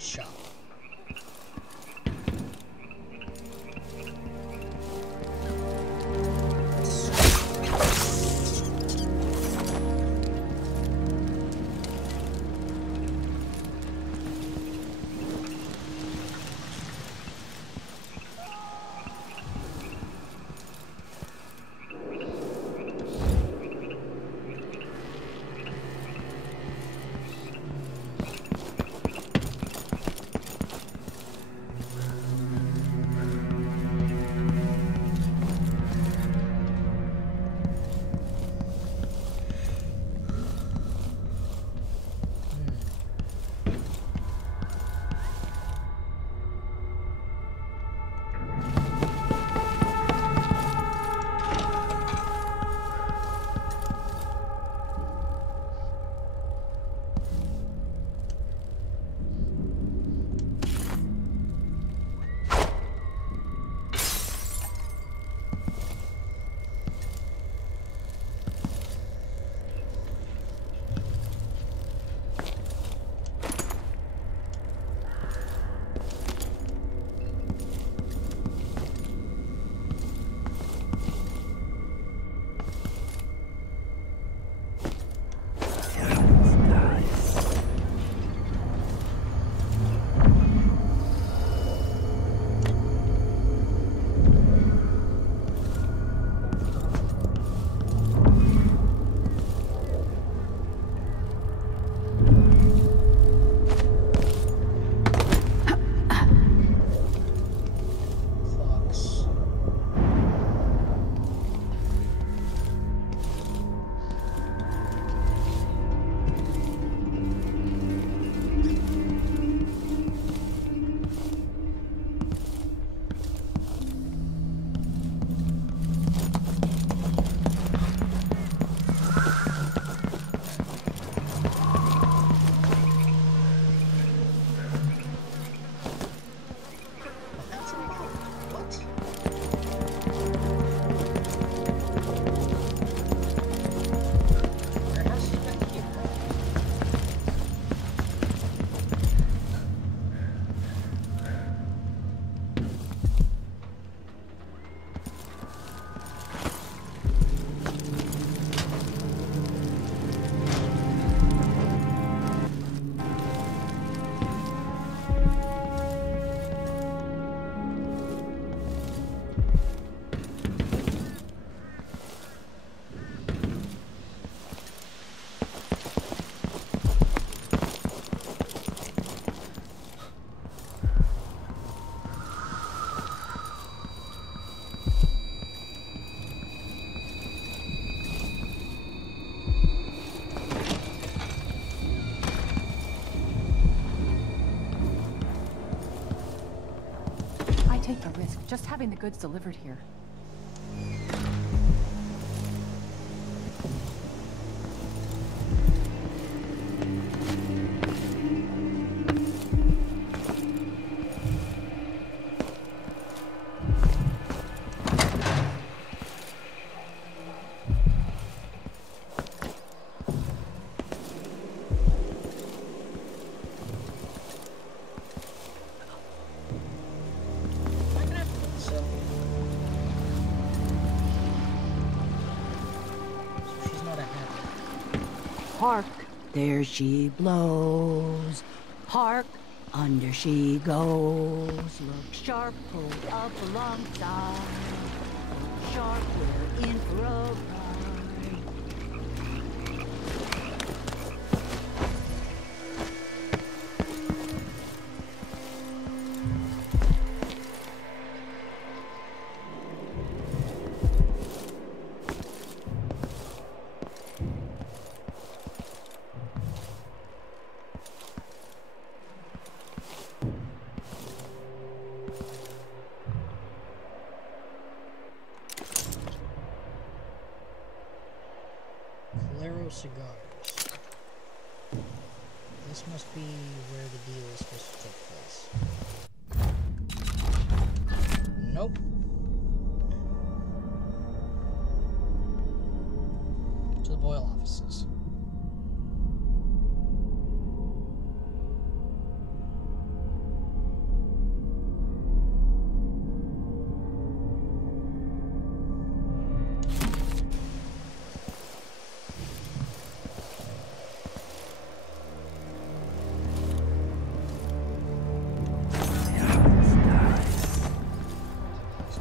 Which shop? Take the risk, just having the goods delivered here. Hark, there she blows. Hark, under she goes. Look sharp, pulled up alongside. Look sharp, we're in for a ride. Cigars. This must be where the deal is supposed to take place. Nope. To the Boyle offices.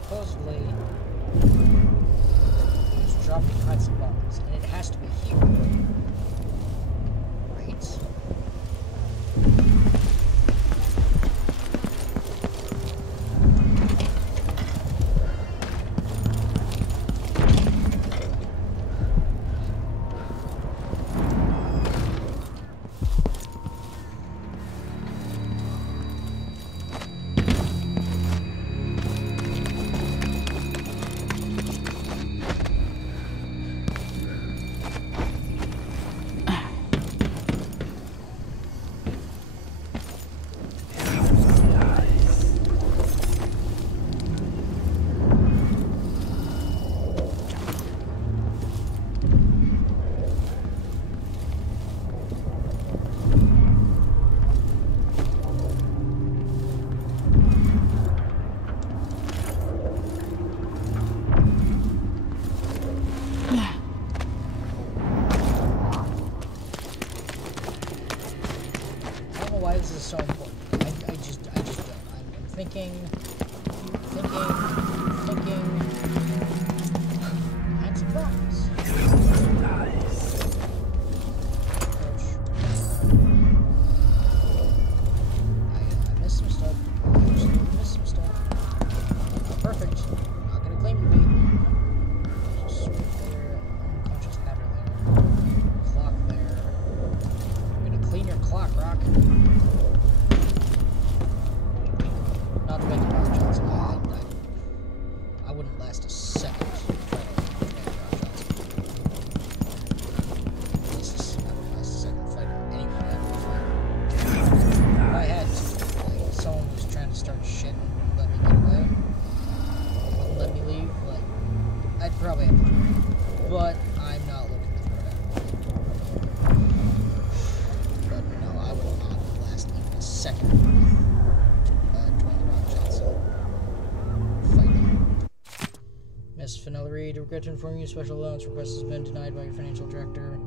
supposedly it's dropping high bombs, and it has to be here. Right? This is so important. I just don't. I'm thinking. That's bombs. Nice. I missed some stuff. Perfect. Not gonna claim to be. There's a sword there, unconscious hatter there, clock there. I'm gonna clean your clock, Rock. Not to make apologies. I wouldn't last a second trying to make apologies. I wouldn't last a second fighting anyone after the fight. If I had someone who was trying to start shit and wouldn't let me get away, wouldn't let me leave, like, I'd probably have to do it. But I'm not looking to throw down. But no, I would not last even a second. Miss Fennella Reed, I regret to inform you special allowance request has been denied by your financial director.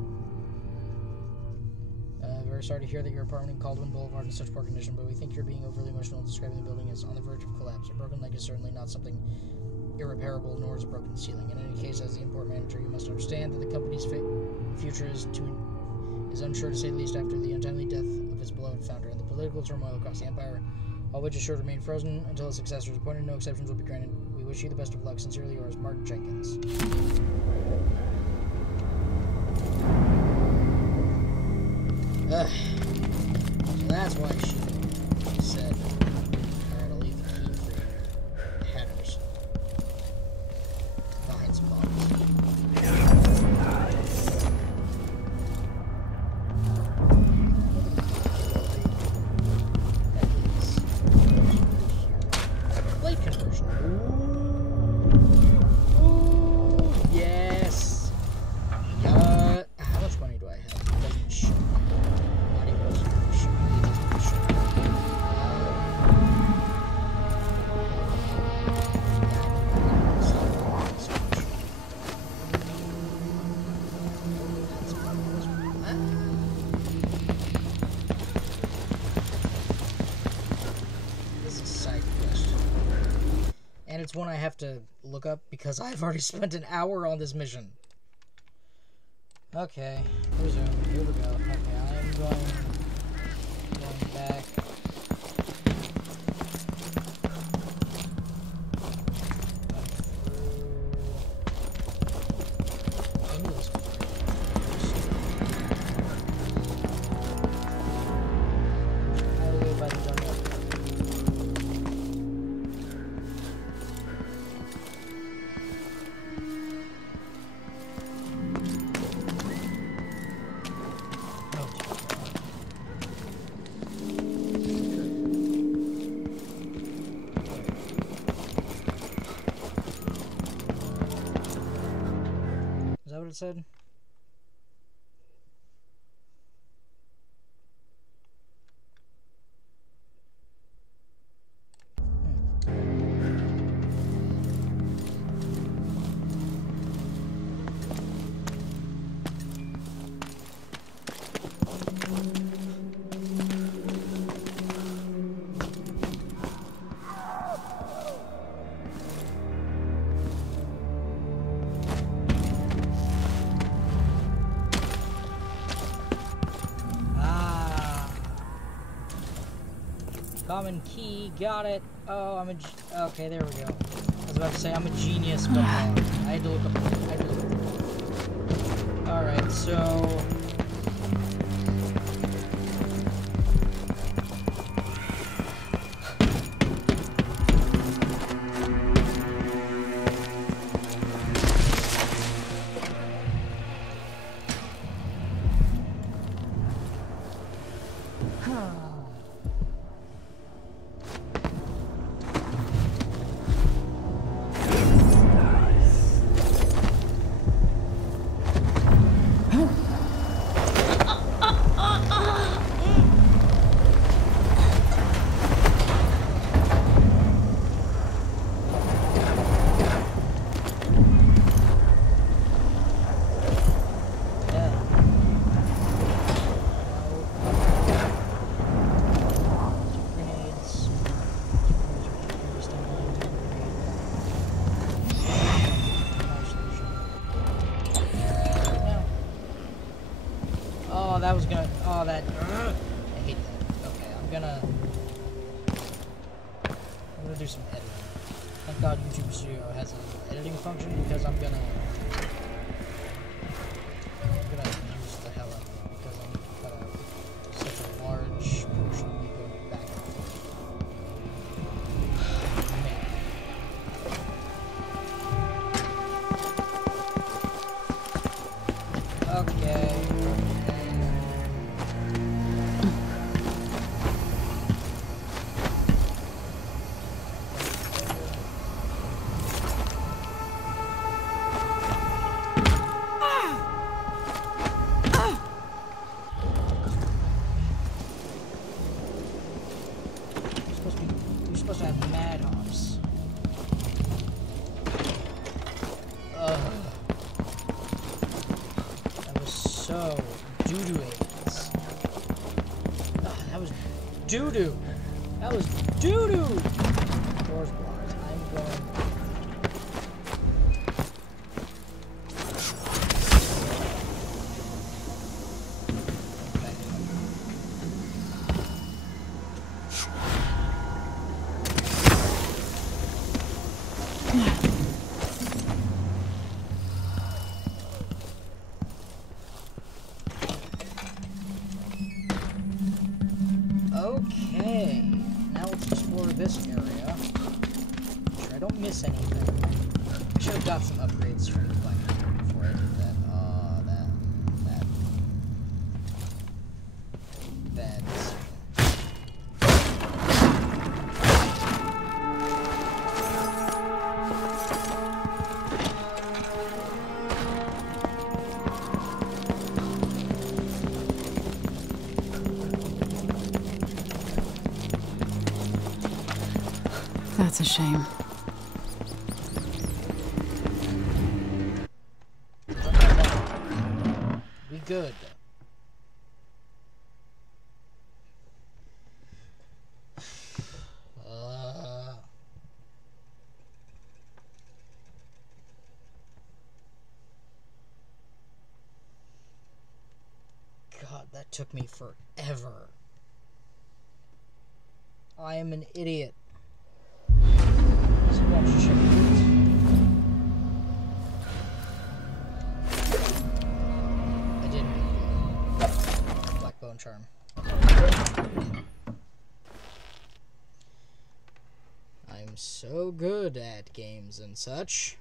Very sorry to hear that your apartment in Caldwell Boulevard is in such poor condition, but we think you're being overly emotional describing the building as on the verge of collapse. A broken leg is certainly not something irreparable, nor is a broken ceiling. In any case, as the import manager, you must understand that the company's future is unsure, to say the least, after the untimely death of its beloved founder and the political turmoil across the empire, all which is sure to remain frozen until a successor is appointed. No exceptions will be granted. We wish you the best of luck. Sincerely yours, Mark Jenkins. So that's why she said, alright, I'll leave the key for your headers. Behind some bombs. Blade conversion. Ooh, yes. How much money do I have? It doesn't show. Not even show. It doesn't show. This is a side quest. And it's one I have to look up because I've already spent an hour on this mission. Okay, resume. Here we go. Okay, I'm going back. Is that what it said? Common key, got it. Oh, okay, there we go. I was about to say I'm a genius, but I had to look up. Alright, so... that was gonna... Oh, that... I hate that. Okay, I'm gonna do some editing. Thank God YouTube Studio has an editing function, because I'm gonna use the hell out of it, because I'm gonna such a large portion of me go back and forth. Okay. Doo-doo! That was doo-doo! Doors blocked. I'm going... Okay, now let's explore this area. Make sure I don't miss anything. I should have got some upgrades from the Black before I did that. That. That's a shame. We good. God, that took me forever. I am an idiot. I didn't. Black Bone Charm. I'm so good at games and such.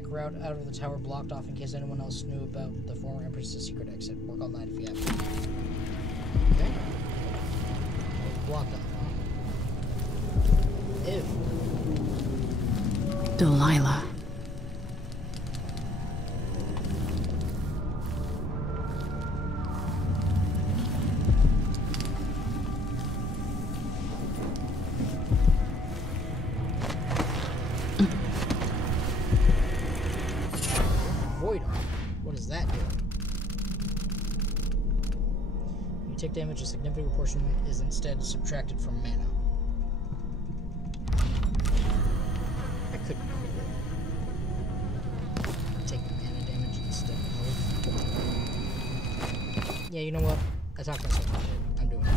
back route out of the tower blocked off in case anyone else knew about the former Empress's secret exit. Work all night if you have to. Okay. Blocked off. Ew. Delilah. Void Armor. What does that do? You take damage, a significant portion is instead subtracted from mana. I could take mana damage instead of health. Yeah, you know what? I talked myself into it. I'm doing it.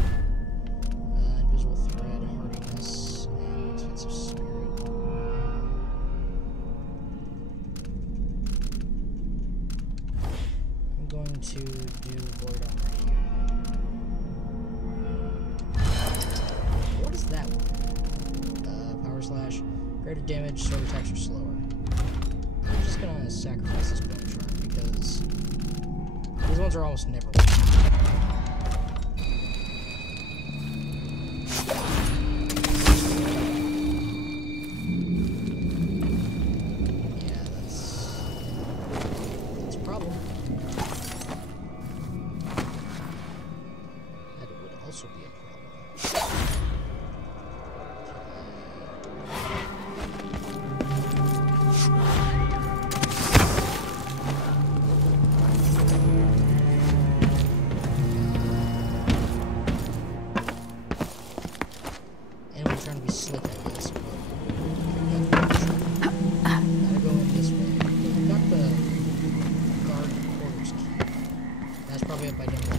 Invisible Thread, Hardiness, and Expensive Spirit. I'm going to do Void Armor here. What is that one? Power Slash. Greater damage, sword attacks are slower. I'm just gonna sacrifice this Bone Charm because these ones are almost never weak. Yeah, that's a problem. That would also be a problem. And we're trying to be slick at this. Gotta go in this way. We got the guard quarters key. That's probably up by Denver.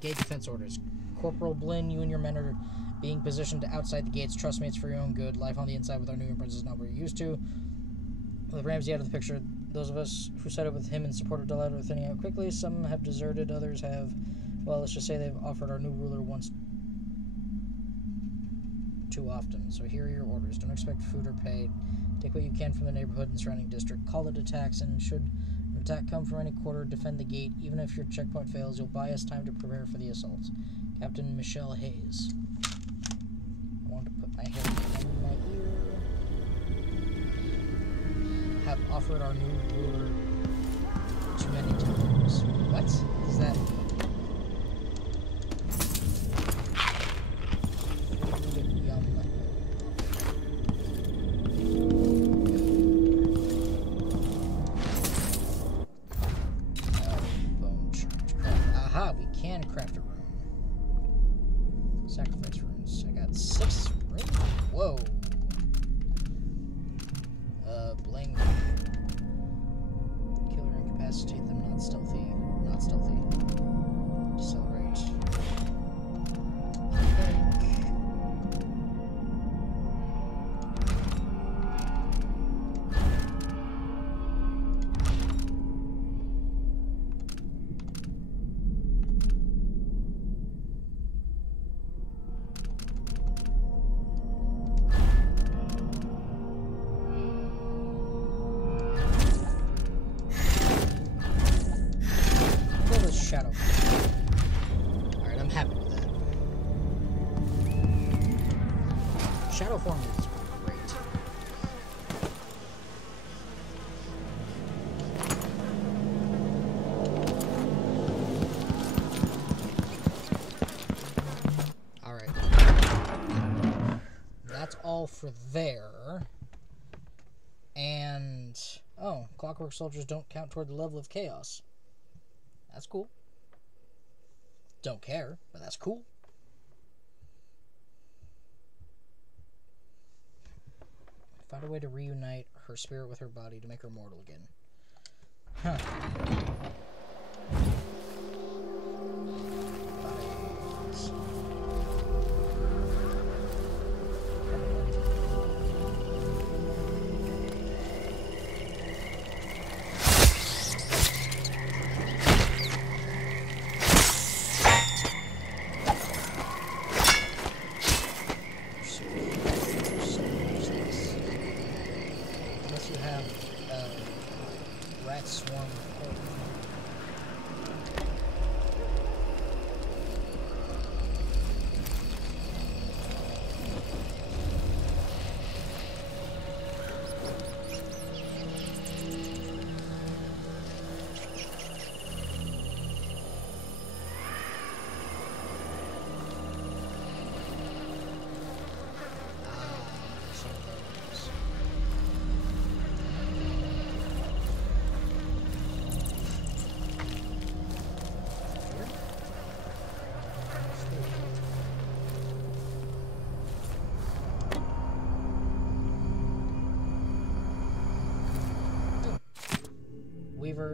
Gate defense orders. Corporal Blinn, you and your men are being positioned outside the gates. Trust me, it's for your own good. Life on the inside with our new apprentice is not what you're used to. With Ramsey out of the picture, those of us who set up with him and supported Delilah are thinning out quickly. Some have deserted, others have, well, let's just say they've offered our new ruler once too often. So here are your orders. Don't expect food or pay. Take what you can from the neighborhood and surrounding district. Call it attacks, and should an attack come from any quarter, defend the gate. Even if your checkpoint fails, you'll buy us time to prepare for the assault. Captain Michelle Hayes. I want to put my hair in my ear. Have offered our new ruler too many times. What does that mean? Yum. Bone charge. Aha, we can craft a rune. Sacrifice runes. I got 6 runes. Whoa. Bling. Kill or incapacitate them. Not stealthy. Not stealthy. Decelerate. Shadow. Alright, I'm happy with that. Shadow form is great. Alright. That's all for there. And, oh, clockwork soldiers don't count toward the level of chaos. That's cool. Don't care, but that's cool. Find a way to reunite her spirit with her body to make her mortal again. Huh. Bodies.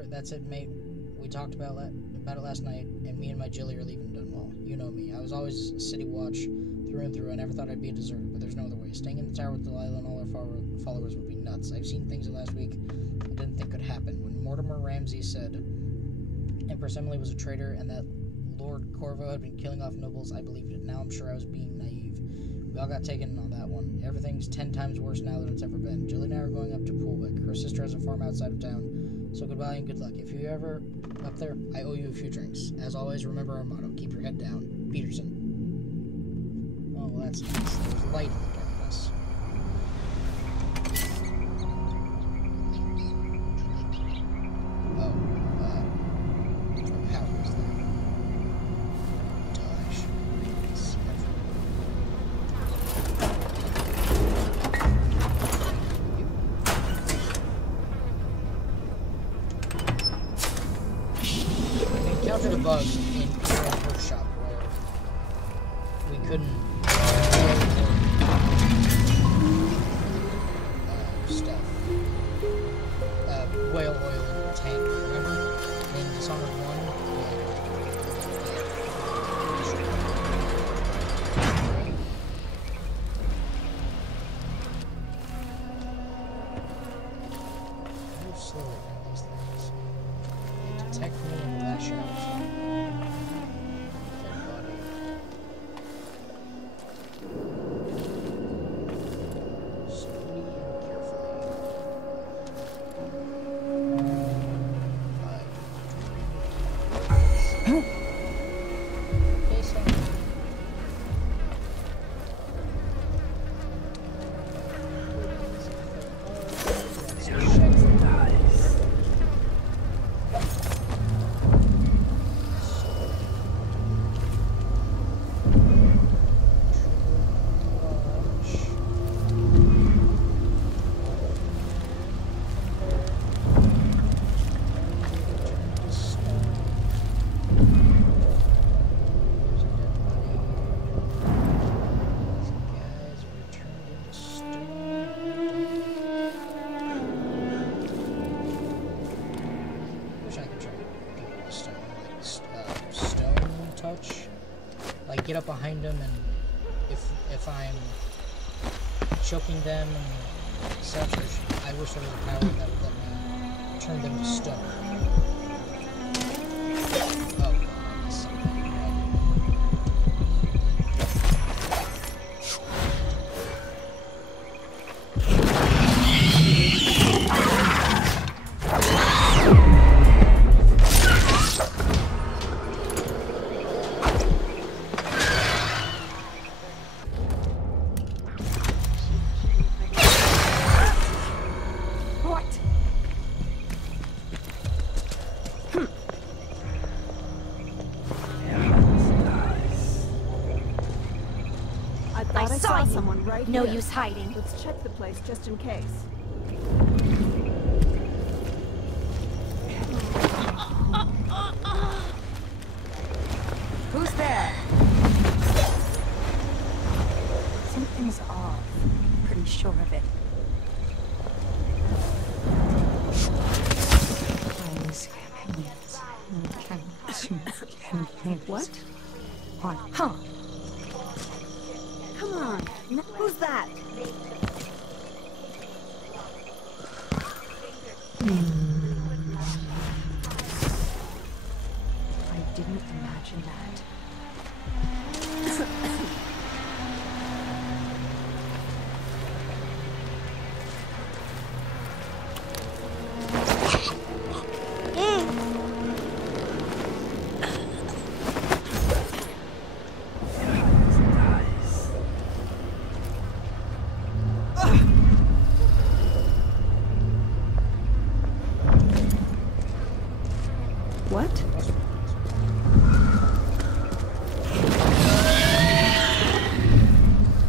whatever. That's it, mate. We talked about it last night, and me and my Jilly are leaving Dunwall. You know me. I was always City Watch through and through. I never thought I'd be a deserter, but there's no other way. Staying in the tower with Delilah and all our followers would be nuts. I've seen things in the last week I didn't think could happen. When Mortimer Ramsey said Empress Emily was a traitor and that Lord Corvo had been killing off nobles, I believed it. Now I'm sure I was being naive. We all got taken on that one. Everything's 10 times worse now than it's ever been. Jilly and I are going up to Poolwick. Her sister has a farm outside of town, so goodbye and good luck. If you're ever up there, I owe you a few drinks. As always, remember our motto, keep your head down. Peterson. Oh, well, that's nice. There's light in the darkness. Encountered a bug in Kieran's workshop where we couldn't stuff. Whale oil in the tank, remember? In Dishonored 1? Move slowly around these things. They detect me and lash out. Like get up behind them, and if I'm choking them and such, I wish there was a power that would let me turn them to stone. Oh, I missed something. I saw someone right No here. use hiding. Let's check the place just in case. Who's there? Something's off. Pretty sure of it. What? What? Huh? Come on. Who's that? I didn't imagine that. What?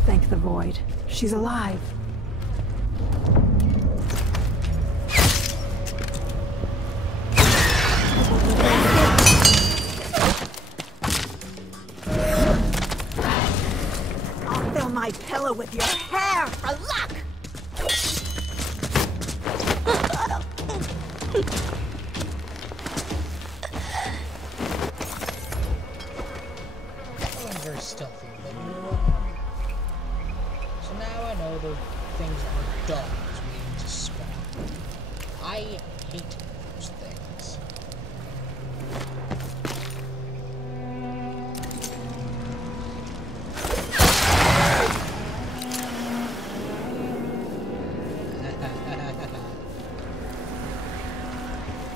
Thank the void. She's alive. I'll fill my pillow with your hair for luck! stealthy, but you know what? So now I know those things are dogs waiting to spawn. I hate those things.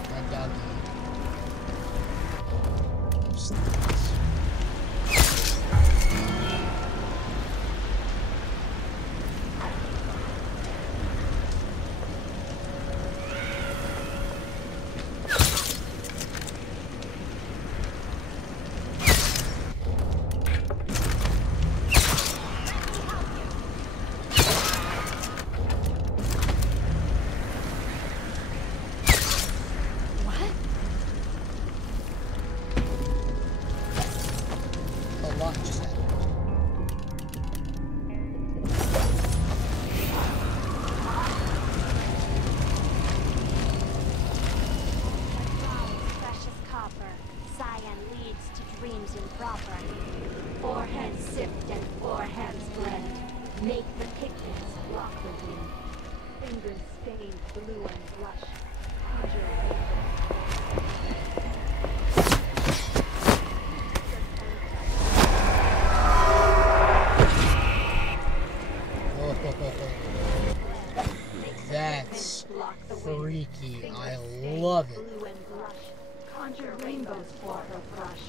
That doggy. That's freaky. I love it. Conjure rainbows for her brush.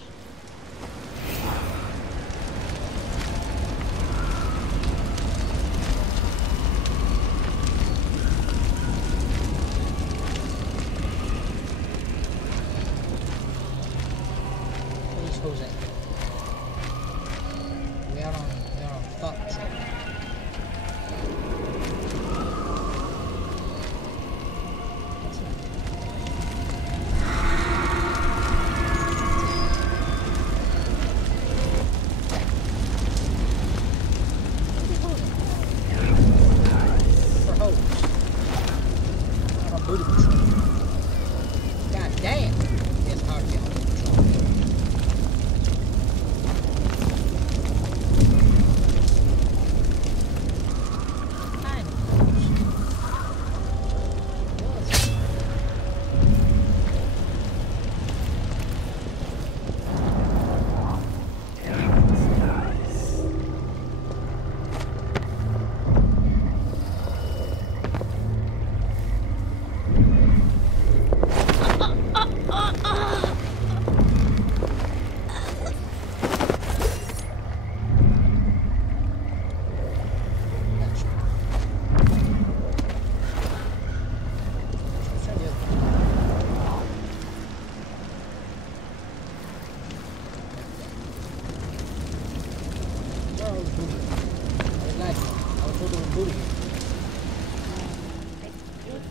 Please, Jose. We are on thought patrol. God damn, it's hard to get on patrol.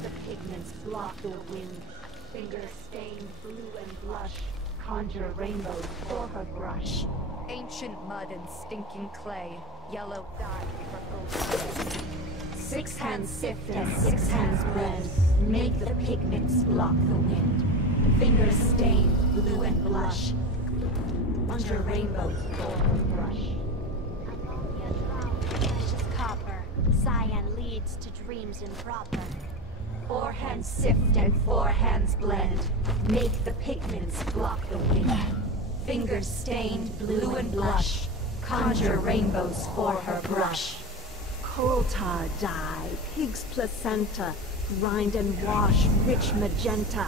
The pigments block the wind. Fingers stained blue and blush. Conjure rainbows for her brush. Ancient mud and stinking clay. Yellow dye for gold. 6 hands sift and 6 hands blend. Make the pigments block the wind. Fingers stained blue and blush. Conjure rainbows for her brush. Precious copper. Cyan leads to dreams improper. 4 hands sift and 4 hands blend. Make the pigments block the wind. Fingers stained blue and blush. Conjure rainbows for her brush. Coal tar dye, pig's placenta. Grind and wash, rich magenta.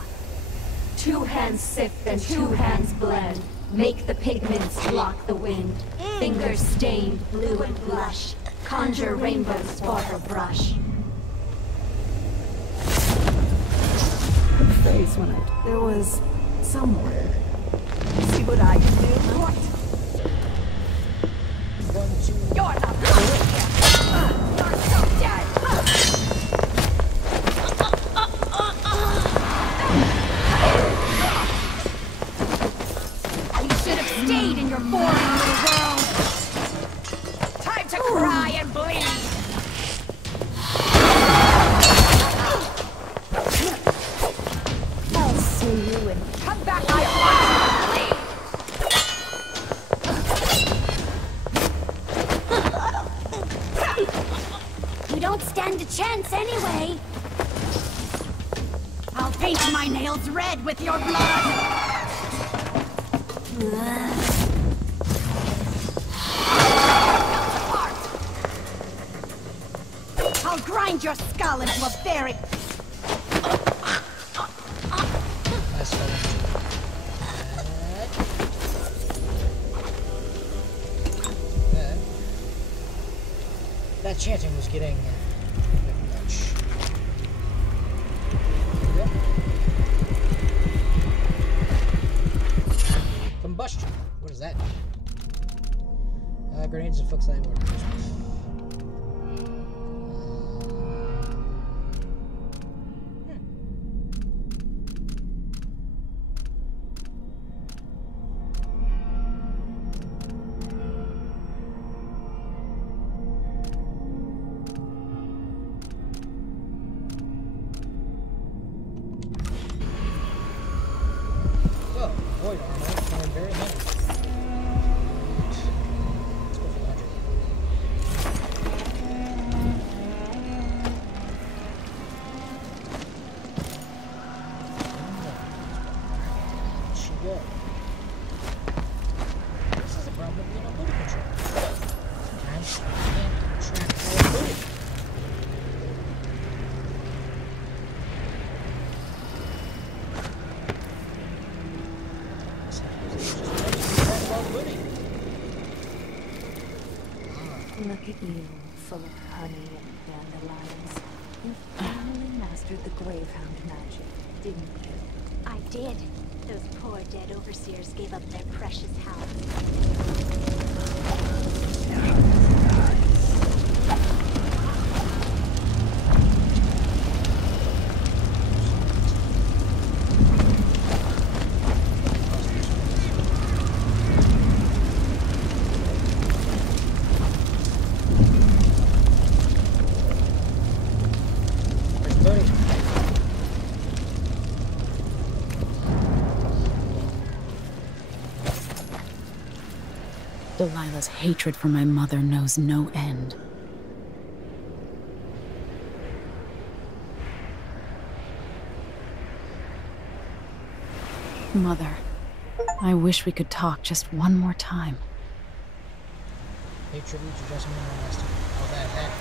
2 hands sift and 2 hands blend. Make the pigments block the wind. Fingers stained blue and blush. Conjure rainbows for her brush. Face when there was someone. See what I can do? What? You're not coming here. You're so dead. You should have stayed in your boring little world. Time to cry and bleed. You and come back. I want you to anyway! I'll paint my nails red with your blood! I'll grind your skull into a very... That chanting was getting a bit much. Combustion. What does that mean? Grenades and flux light orders. Void armor, coming very handy. Let's go for the 100. She go. This is a problem with being a booty control. Sometimes you can't track all booty. Look at you, full of honey and dandelions. You finally mastered the Gravehound magic, didn't you? I did. Those poor dead overseers gave up their precious house. Delilah's hatred for my mother knows no end. Mother, I wish we could talk just one more time. Pay tribute to Jessamine and Rusty. Oh, that.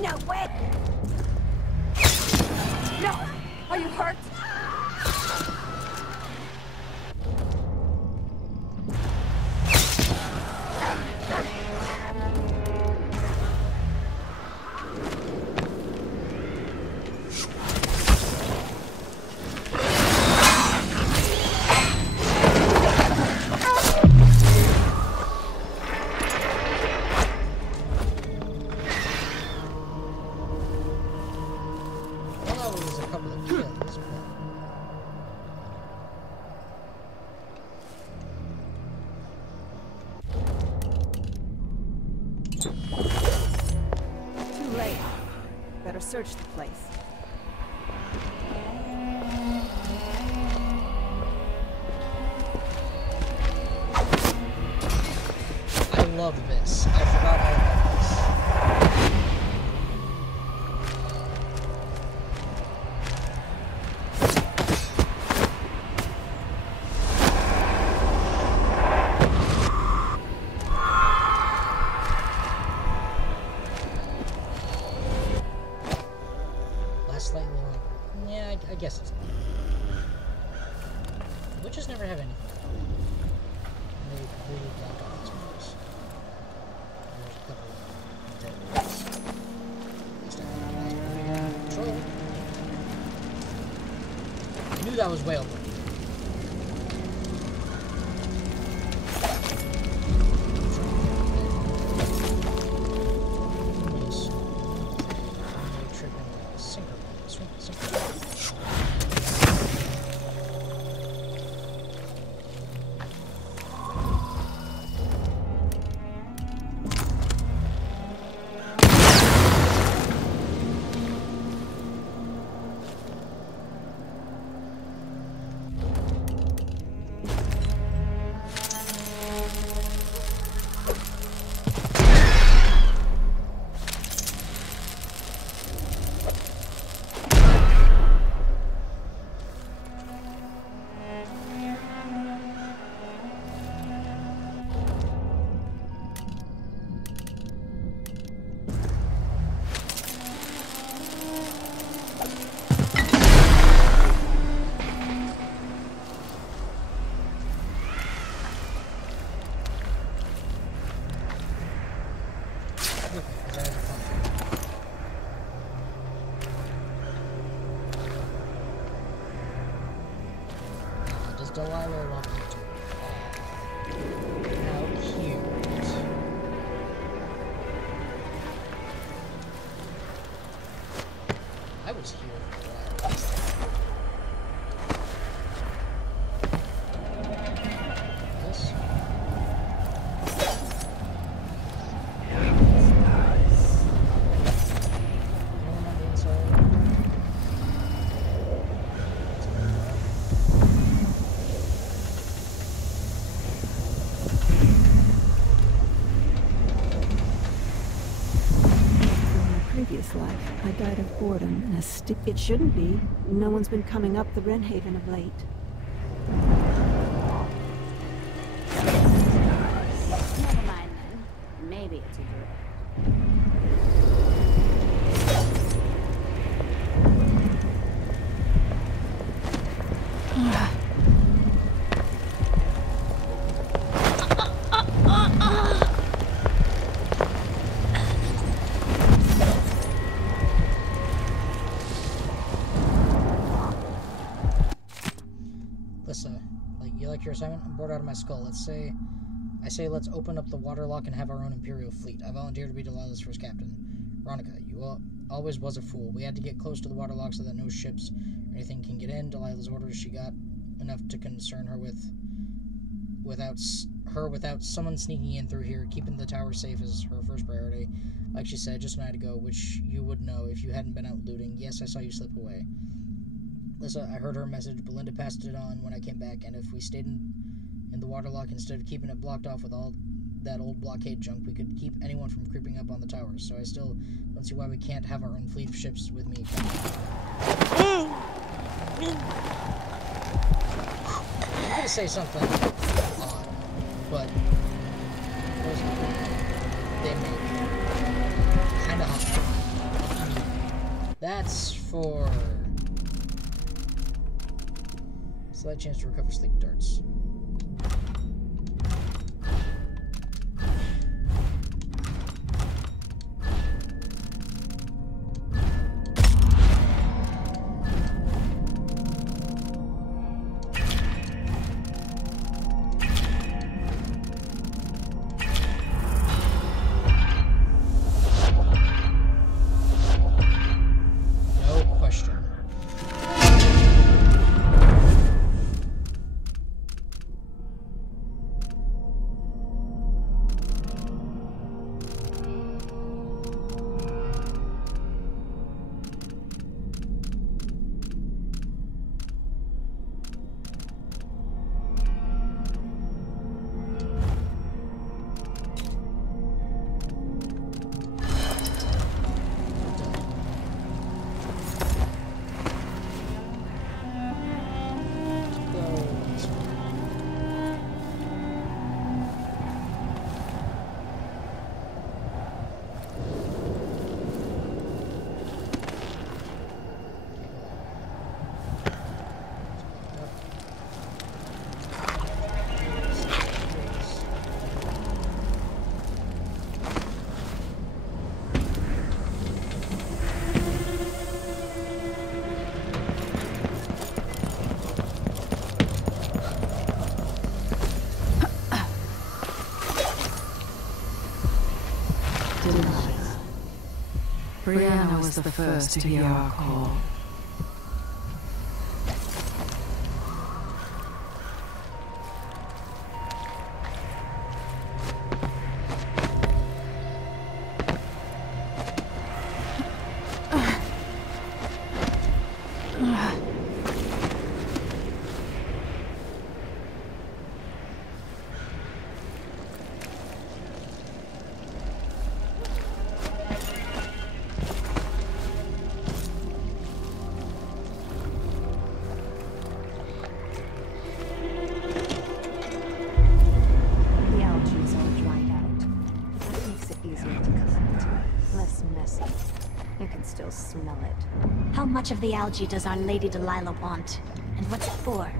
No, wait! No! Are you hurt? Too late. Better search the place. I love this. I forgot all about this. Slightly longer. Yeah, I guess it's not. Witches never have anything. They completely block off this place. There's a couple of dead ones. Just control. I knew that was whale. Is Delilah loving it? How cute. I was here for that. This? Anyone on the inside? Previous life, I died of boredom and a stick. It shouldn't be. No one's been coming up the Wrenhaven of late. Never mind then. Maybe it's a girl. Lissa, you like your assignment? I'm bored out of my skull. I say let's open up the waterlock and have our own Imperial fleet. I volunteer to be Delilah's first captain. Veronica, you always was a fool. We had to get close to the waterlock so that no ships or anything can get in. Delilah's orders, she got enough to concern her without someone sneaking in through here. Keeping the tower safe is her first priority. Like she said just a night ago, which you would know if you hadn't been out looting. Yes, I saw you slip away. Lissa, I heard her message. Belinda passed it on when I came back, and if we stayed in the waterlock instead of keeping it blocked off with all that old blockade junk, we could keep anyone from creeping up on the towers. So I still don't see why we can't have our own fleet of ships with me. I'm gonna say something odd, but they make kinda hot. That's for slight chance to recover sleep darts. Brianna was the first to hear our call. Smell it. How much of the algae does our Lady Delilah want? And what's it for?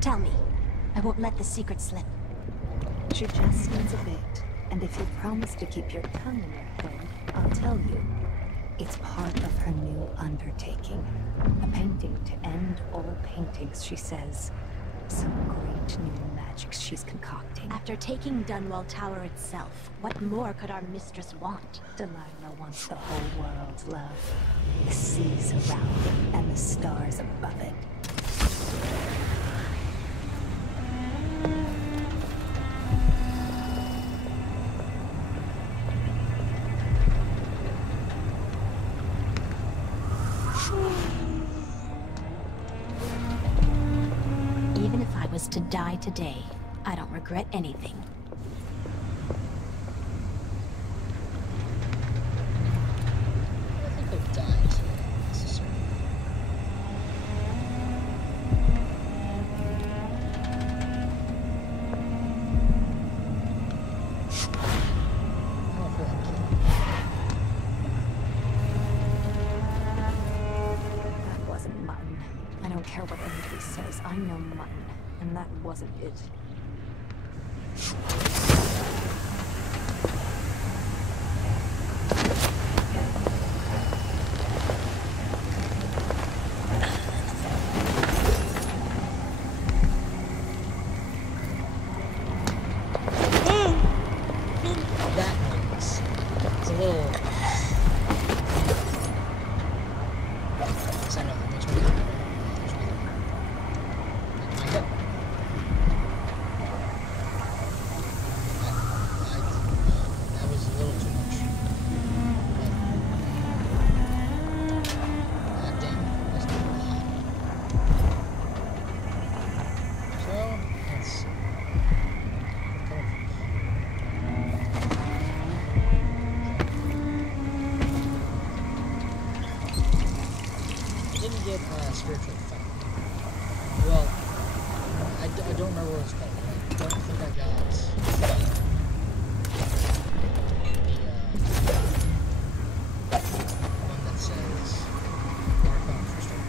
Tell me. I won't let the secret slip. She just needs a bit. And if you promise to keep your tongue in your head, I'll tell you. It's part of her new undertaking. A painting to end all paintings, she says. Some great new magics she's concocting. After taking Dunwall Tower itself, what more could our mistress want? Delilah wants the whole world's love. The seas around it and the stars above it. Even if I was to die today, I don't regret anything. I think they've died. Necessarily. I don't feel like killing. That wasn't mutton. I don't care what anybody says. I know mutton, and that wasn't it. That noise. It's a little. I know that makes me happy. Makes me happy. That was a little too much. God damn, that's really hot. So, let's see. Didn't get spiritual effect. Well, I don't remember what it's called. I don't think I got the one that says Archon first order.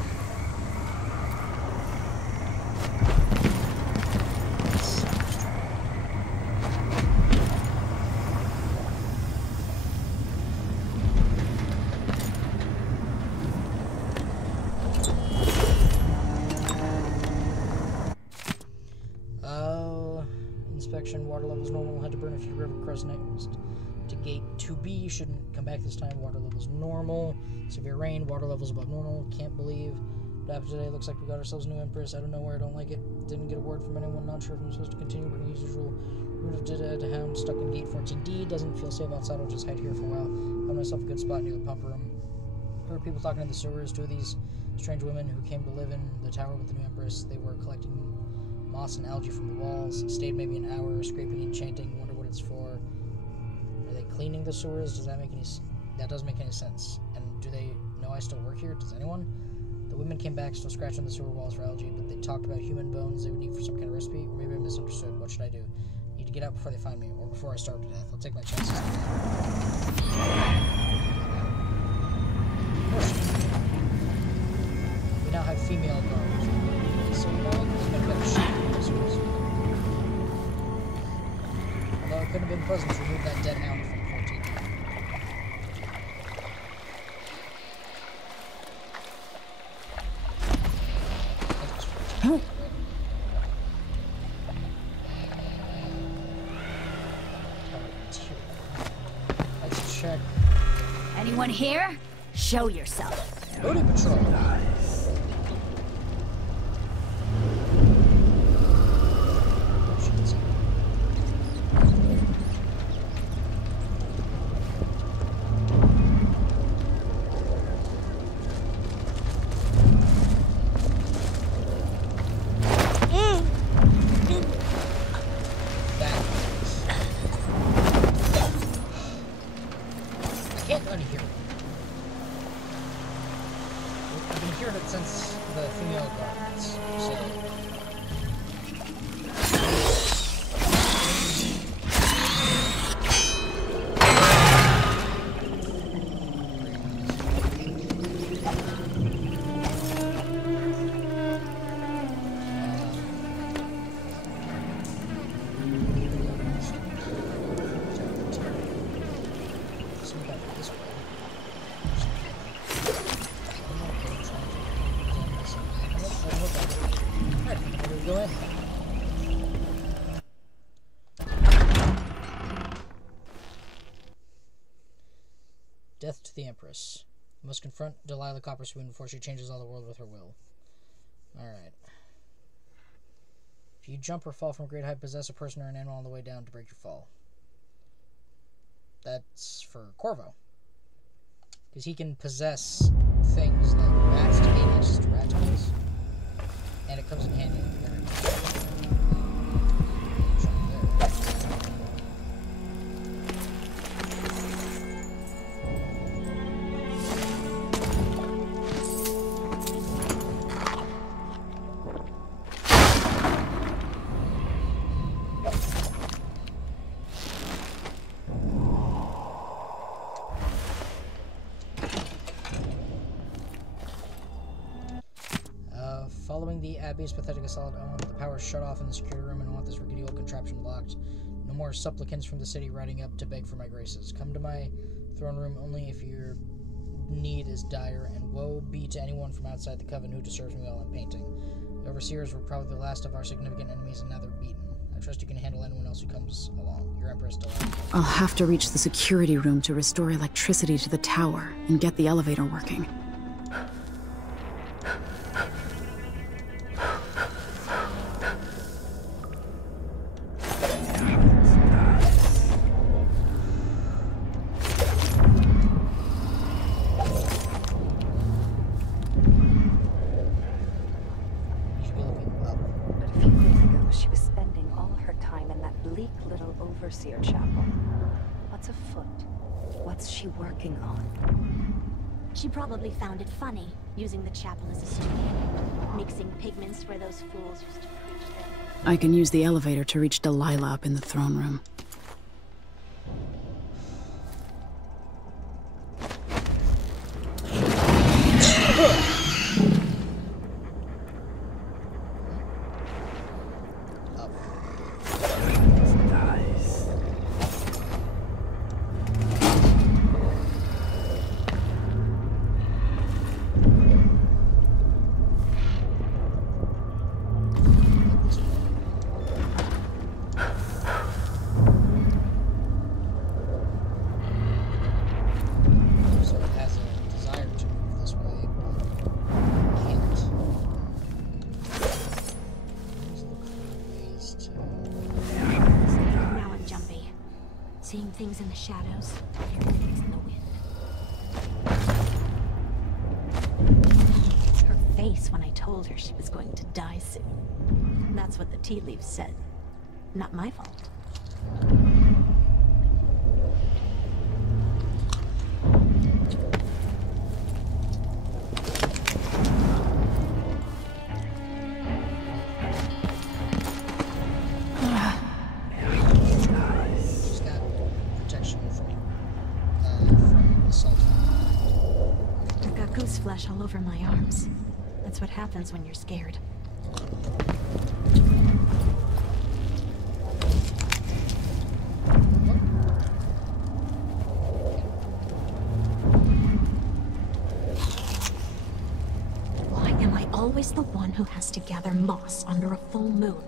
Inspection, water levels normal, had to burn a few river crust next to gate 2B, shouldn't come back this time, water levels normal, severe rain, water levels above normal, can't believe what happened today, looks like we got ourselves a new empress, out of nowhere, don't like it, didn't get a word from anyone, not sure if I'm supposed to continue working as usual, route of dead hound stuck in gate 14D, doesn't feel safe outside, I'll just hide here for a while, found myself a good spot near the pump room. There were people talking in the sewers, two of these strange women who came to live in the tower with the new empress, they were collecting moss and algae from the walls, stayed maybe an hour, scraping and chanting, wonder what it's for. Are they cleaning the sewers? Does that make any that doesn't make any sense. And do they know I still work here? Does anyone? The women came back, still scratching the sewer walls for algae, but they talked about human bones they would need for some kind of recipe, or maybe I misunderstood. What should I do? Need to get out before they find me, or before I starve to death. I'll take my chances. We now have female guards, so you know there's been a better shot. Although it could have been pleasant to remove that dead hound from 14. Let's check. Anyone here? Show yourself. Booty patrol. Since the female guards, so... Alright, the Empress. You must confront Delilah Copperspoon before she changes all the world with her will. Alright. If you jump or fall from a great height, possess a person or an animal on the way down to break your fall. That's for Corvo. Because he can possess things like rats to gain access to rat tools. And it comes in handy. Following the Abbey's pathetic assault, I want the power shut off in the security room and I want this rickety old contraption locked. No more supplicants from the city riding up to beg for my graces. Come to my throne room only if your need is dire, and woe be to anyone from outside the coven who disturbs me while I'm painting. The overseers were probably the last of our significant enemies, and now they're beaten. I trust you can handle anyone else who comes along. Your Empress Delilah. I'll have to reach the security room to restore electricity to the tower and get the elevator working. Overseer Chapel. What's afoot? What's she working on? She probably found it funny, using the chapel as a studio, mixing pigments where those fools used to preach them. I can use the elevator to reach Delilah up in the throne room. Seeing things in the shadows, hearing things in the wind. Her face when I told her she was going to die soon. That's what the tea leaves said. Not my fault. Flesh all over my arms. That's what happens when you're scared. Why am I always the one who has to gather moss under a full moon?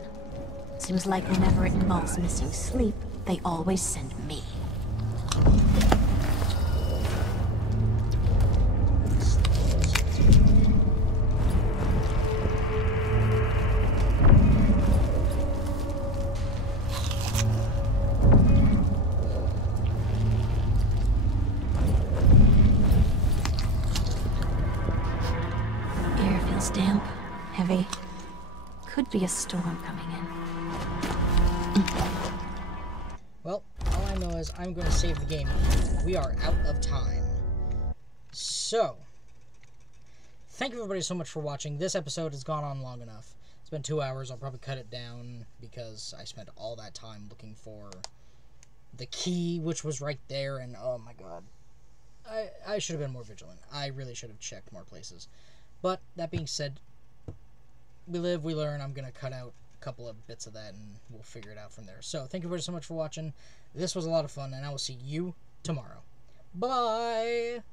Seems like whenever it involves missing sleep, they always send me. Damp, heavy. Could be a storm coming in. Well, all I know is I'm going to save the game. We are out of time. So, thank you everybody so much for watching. This episode has gone on long enough. It's been 2 hours. I'll probably cut it down because I spent all that time looking for the key, which was right there, and oh my god. I should have been more vigilant. I really should have checked more places. But, that being said, we live, we learn. I'm going to cut out a couple of bits of that, and we'll figure it out from there. So, thank you very so much for watching. This was a lot of fun, and I will see you tomorrow. Bye!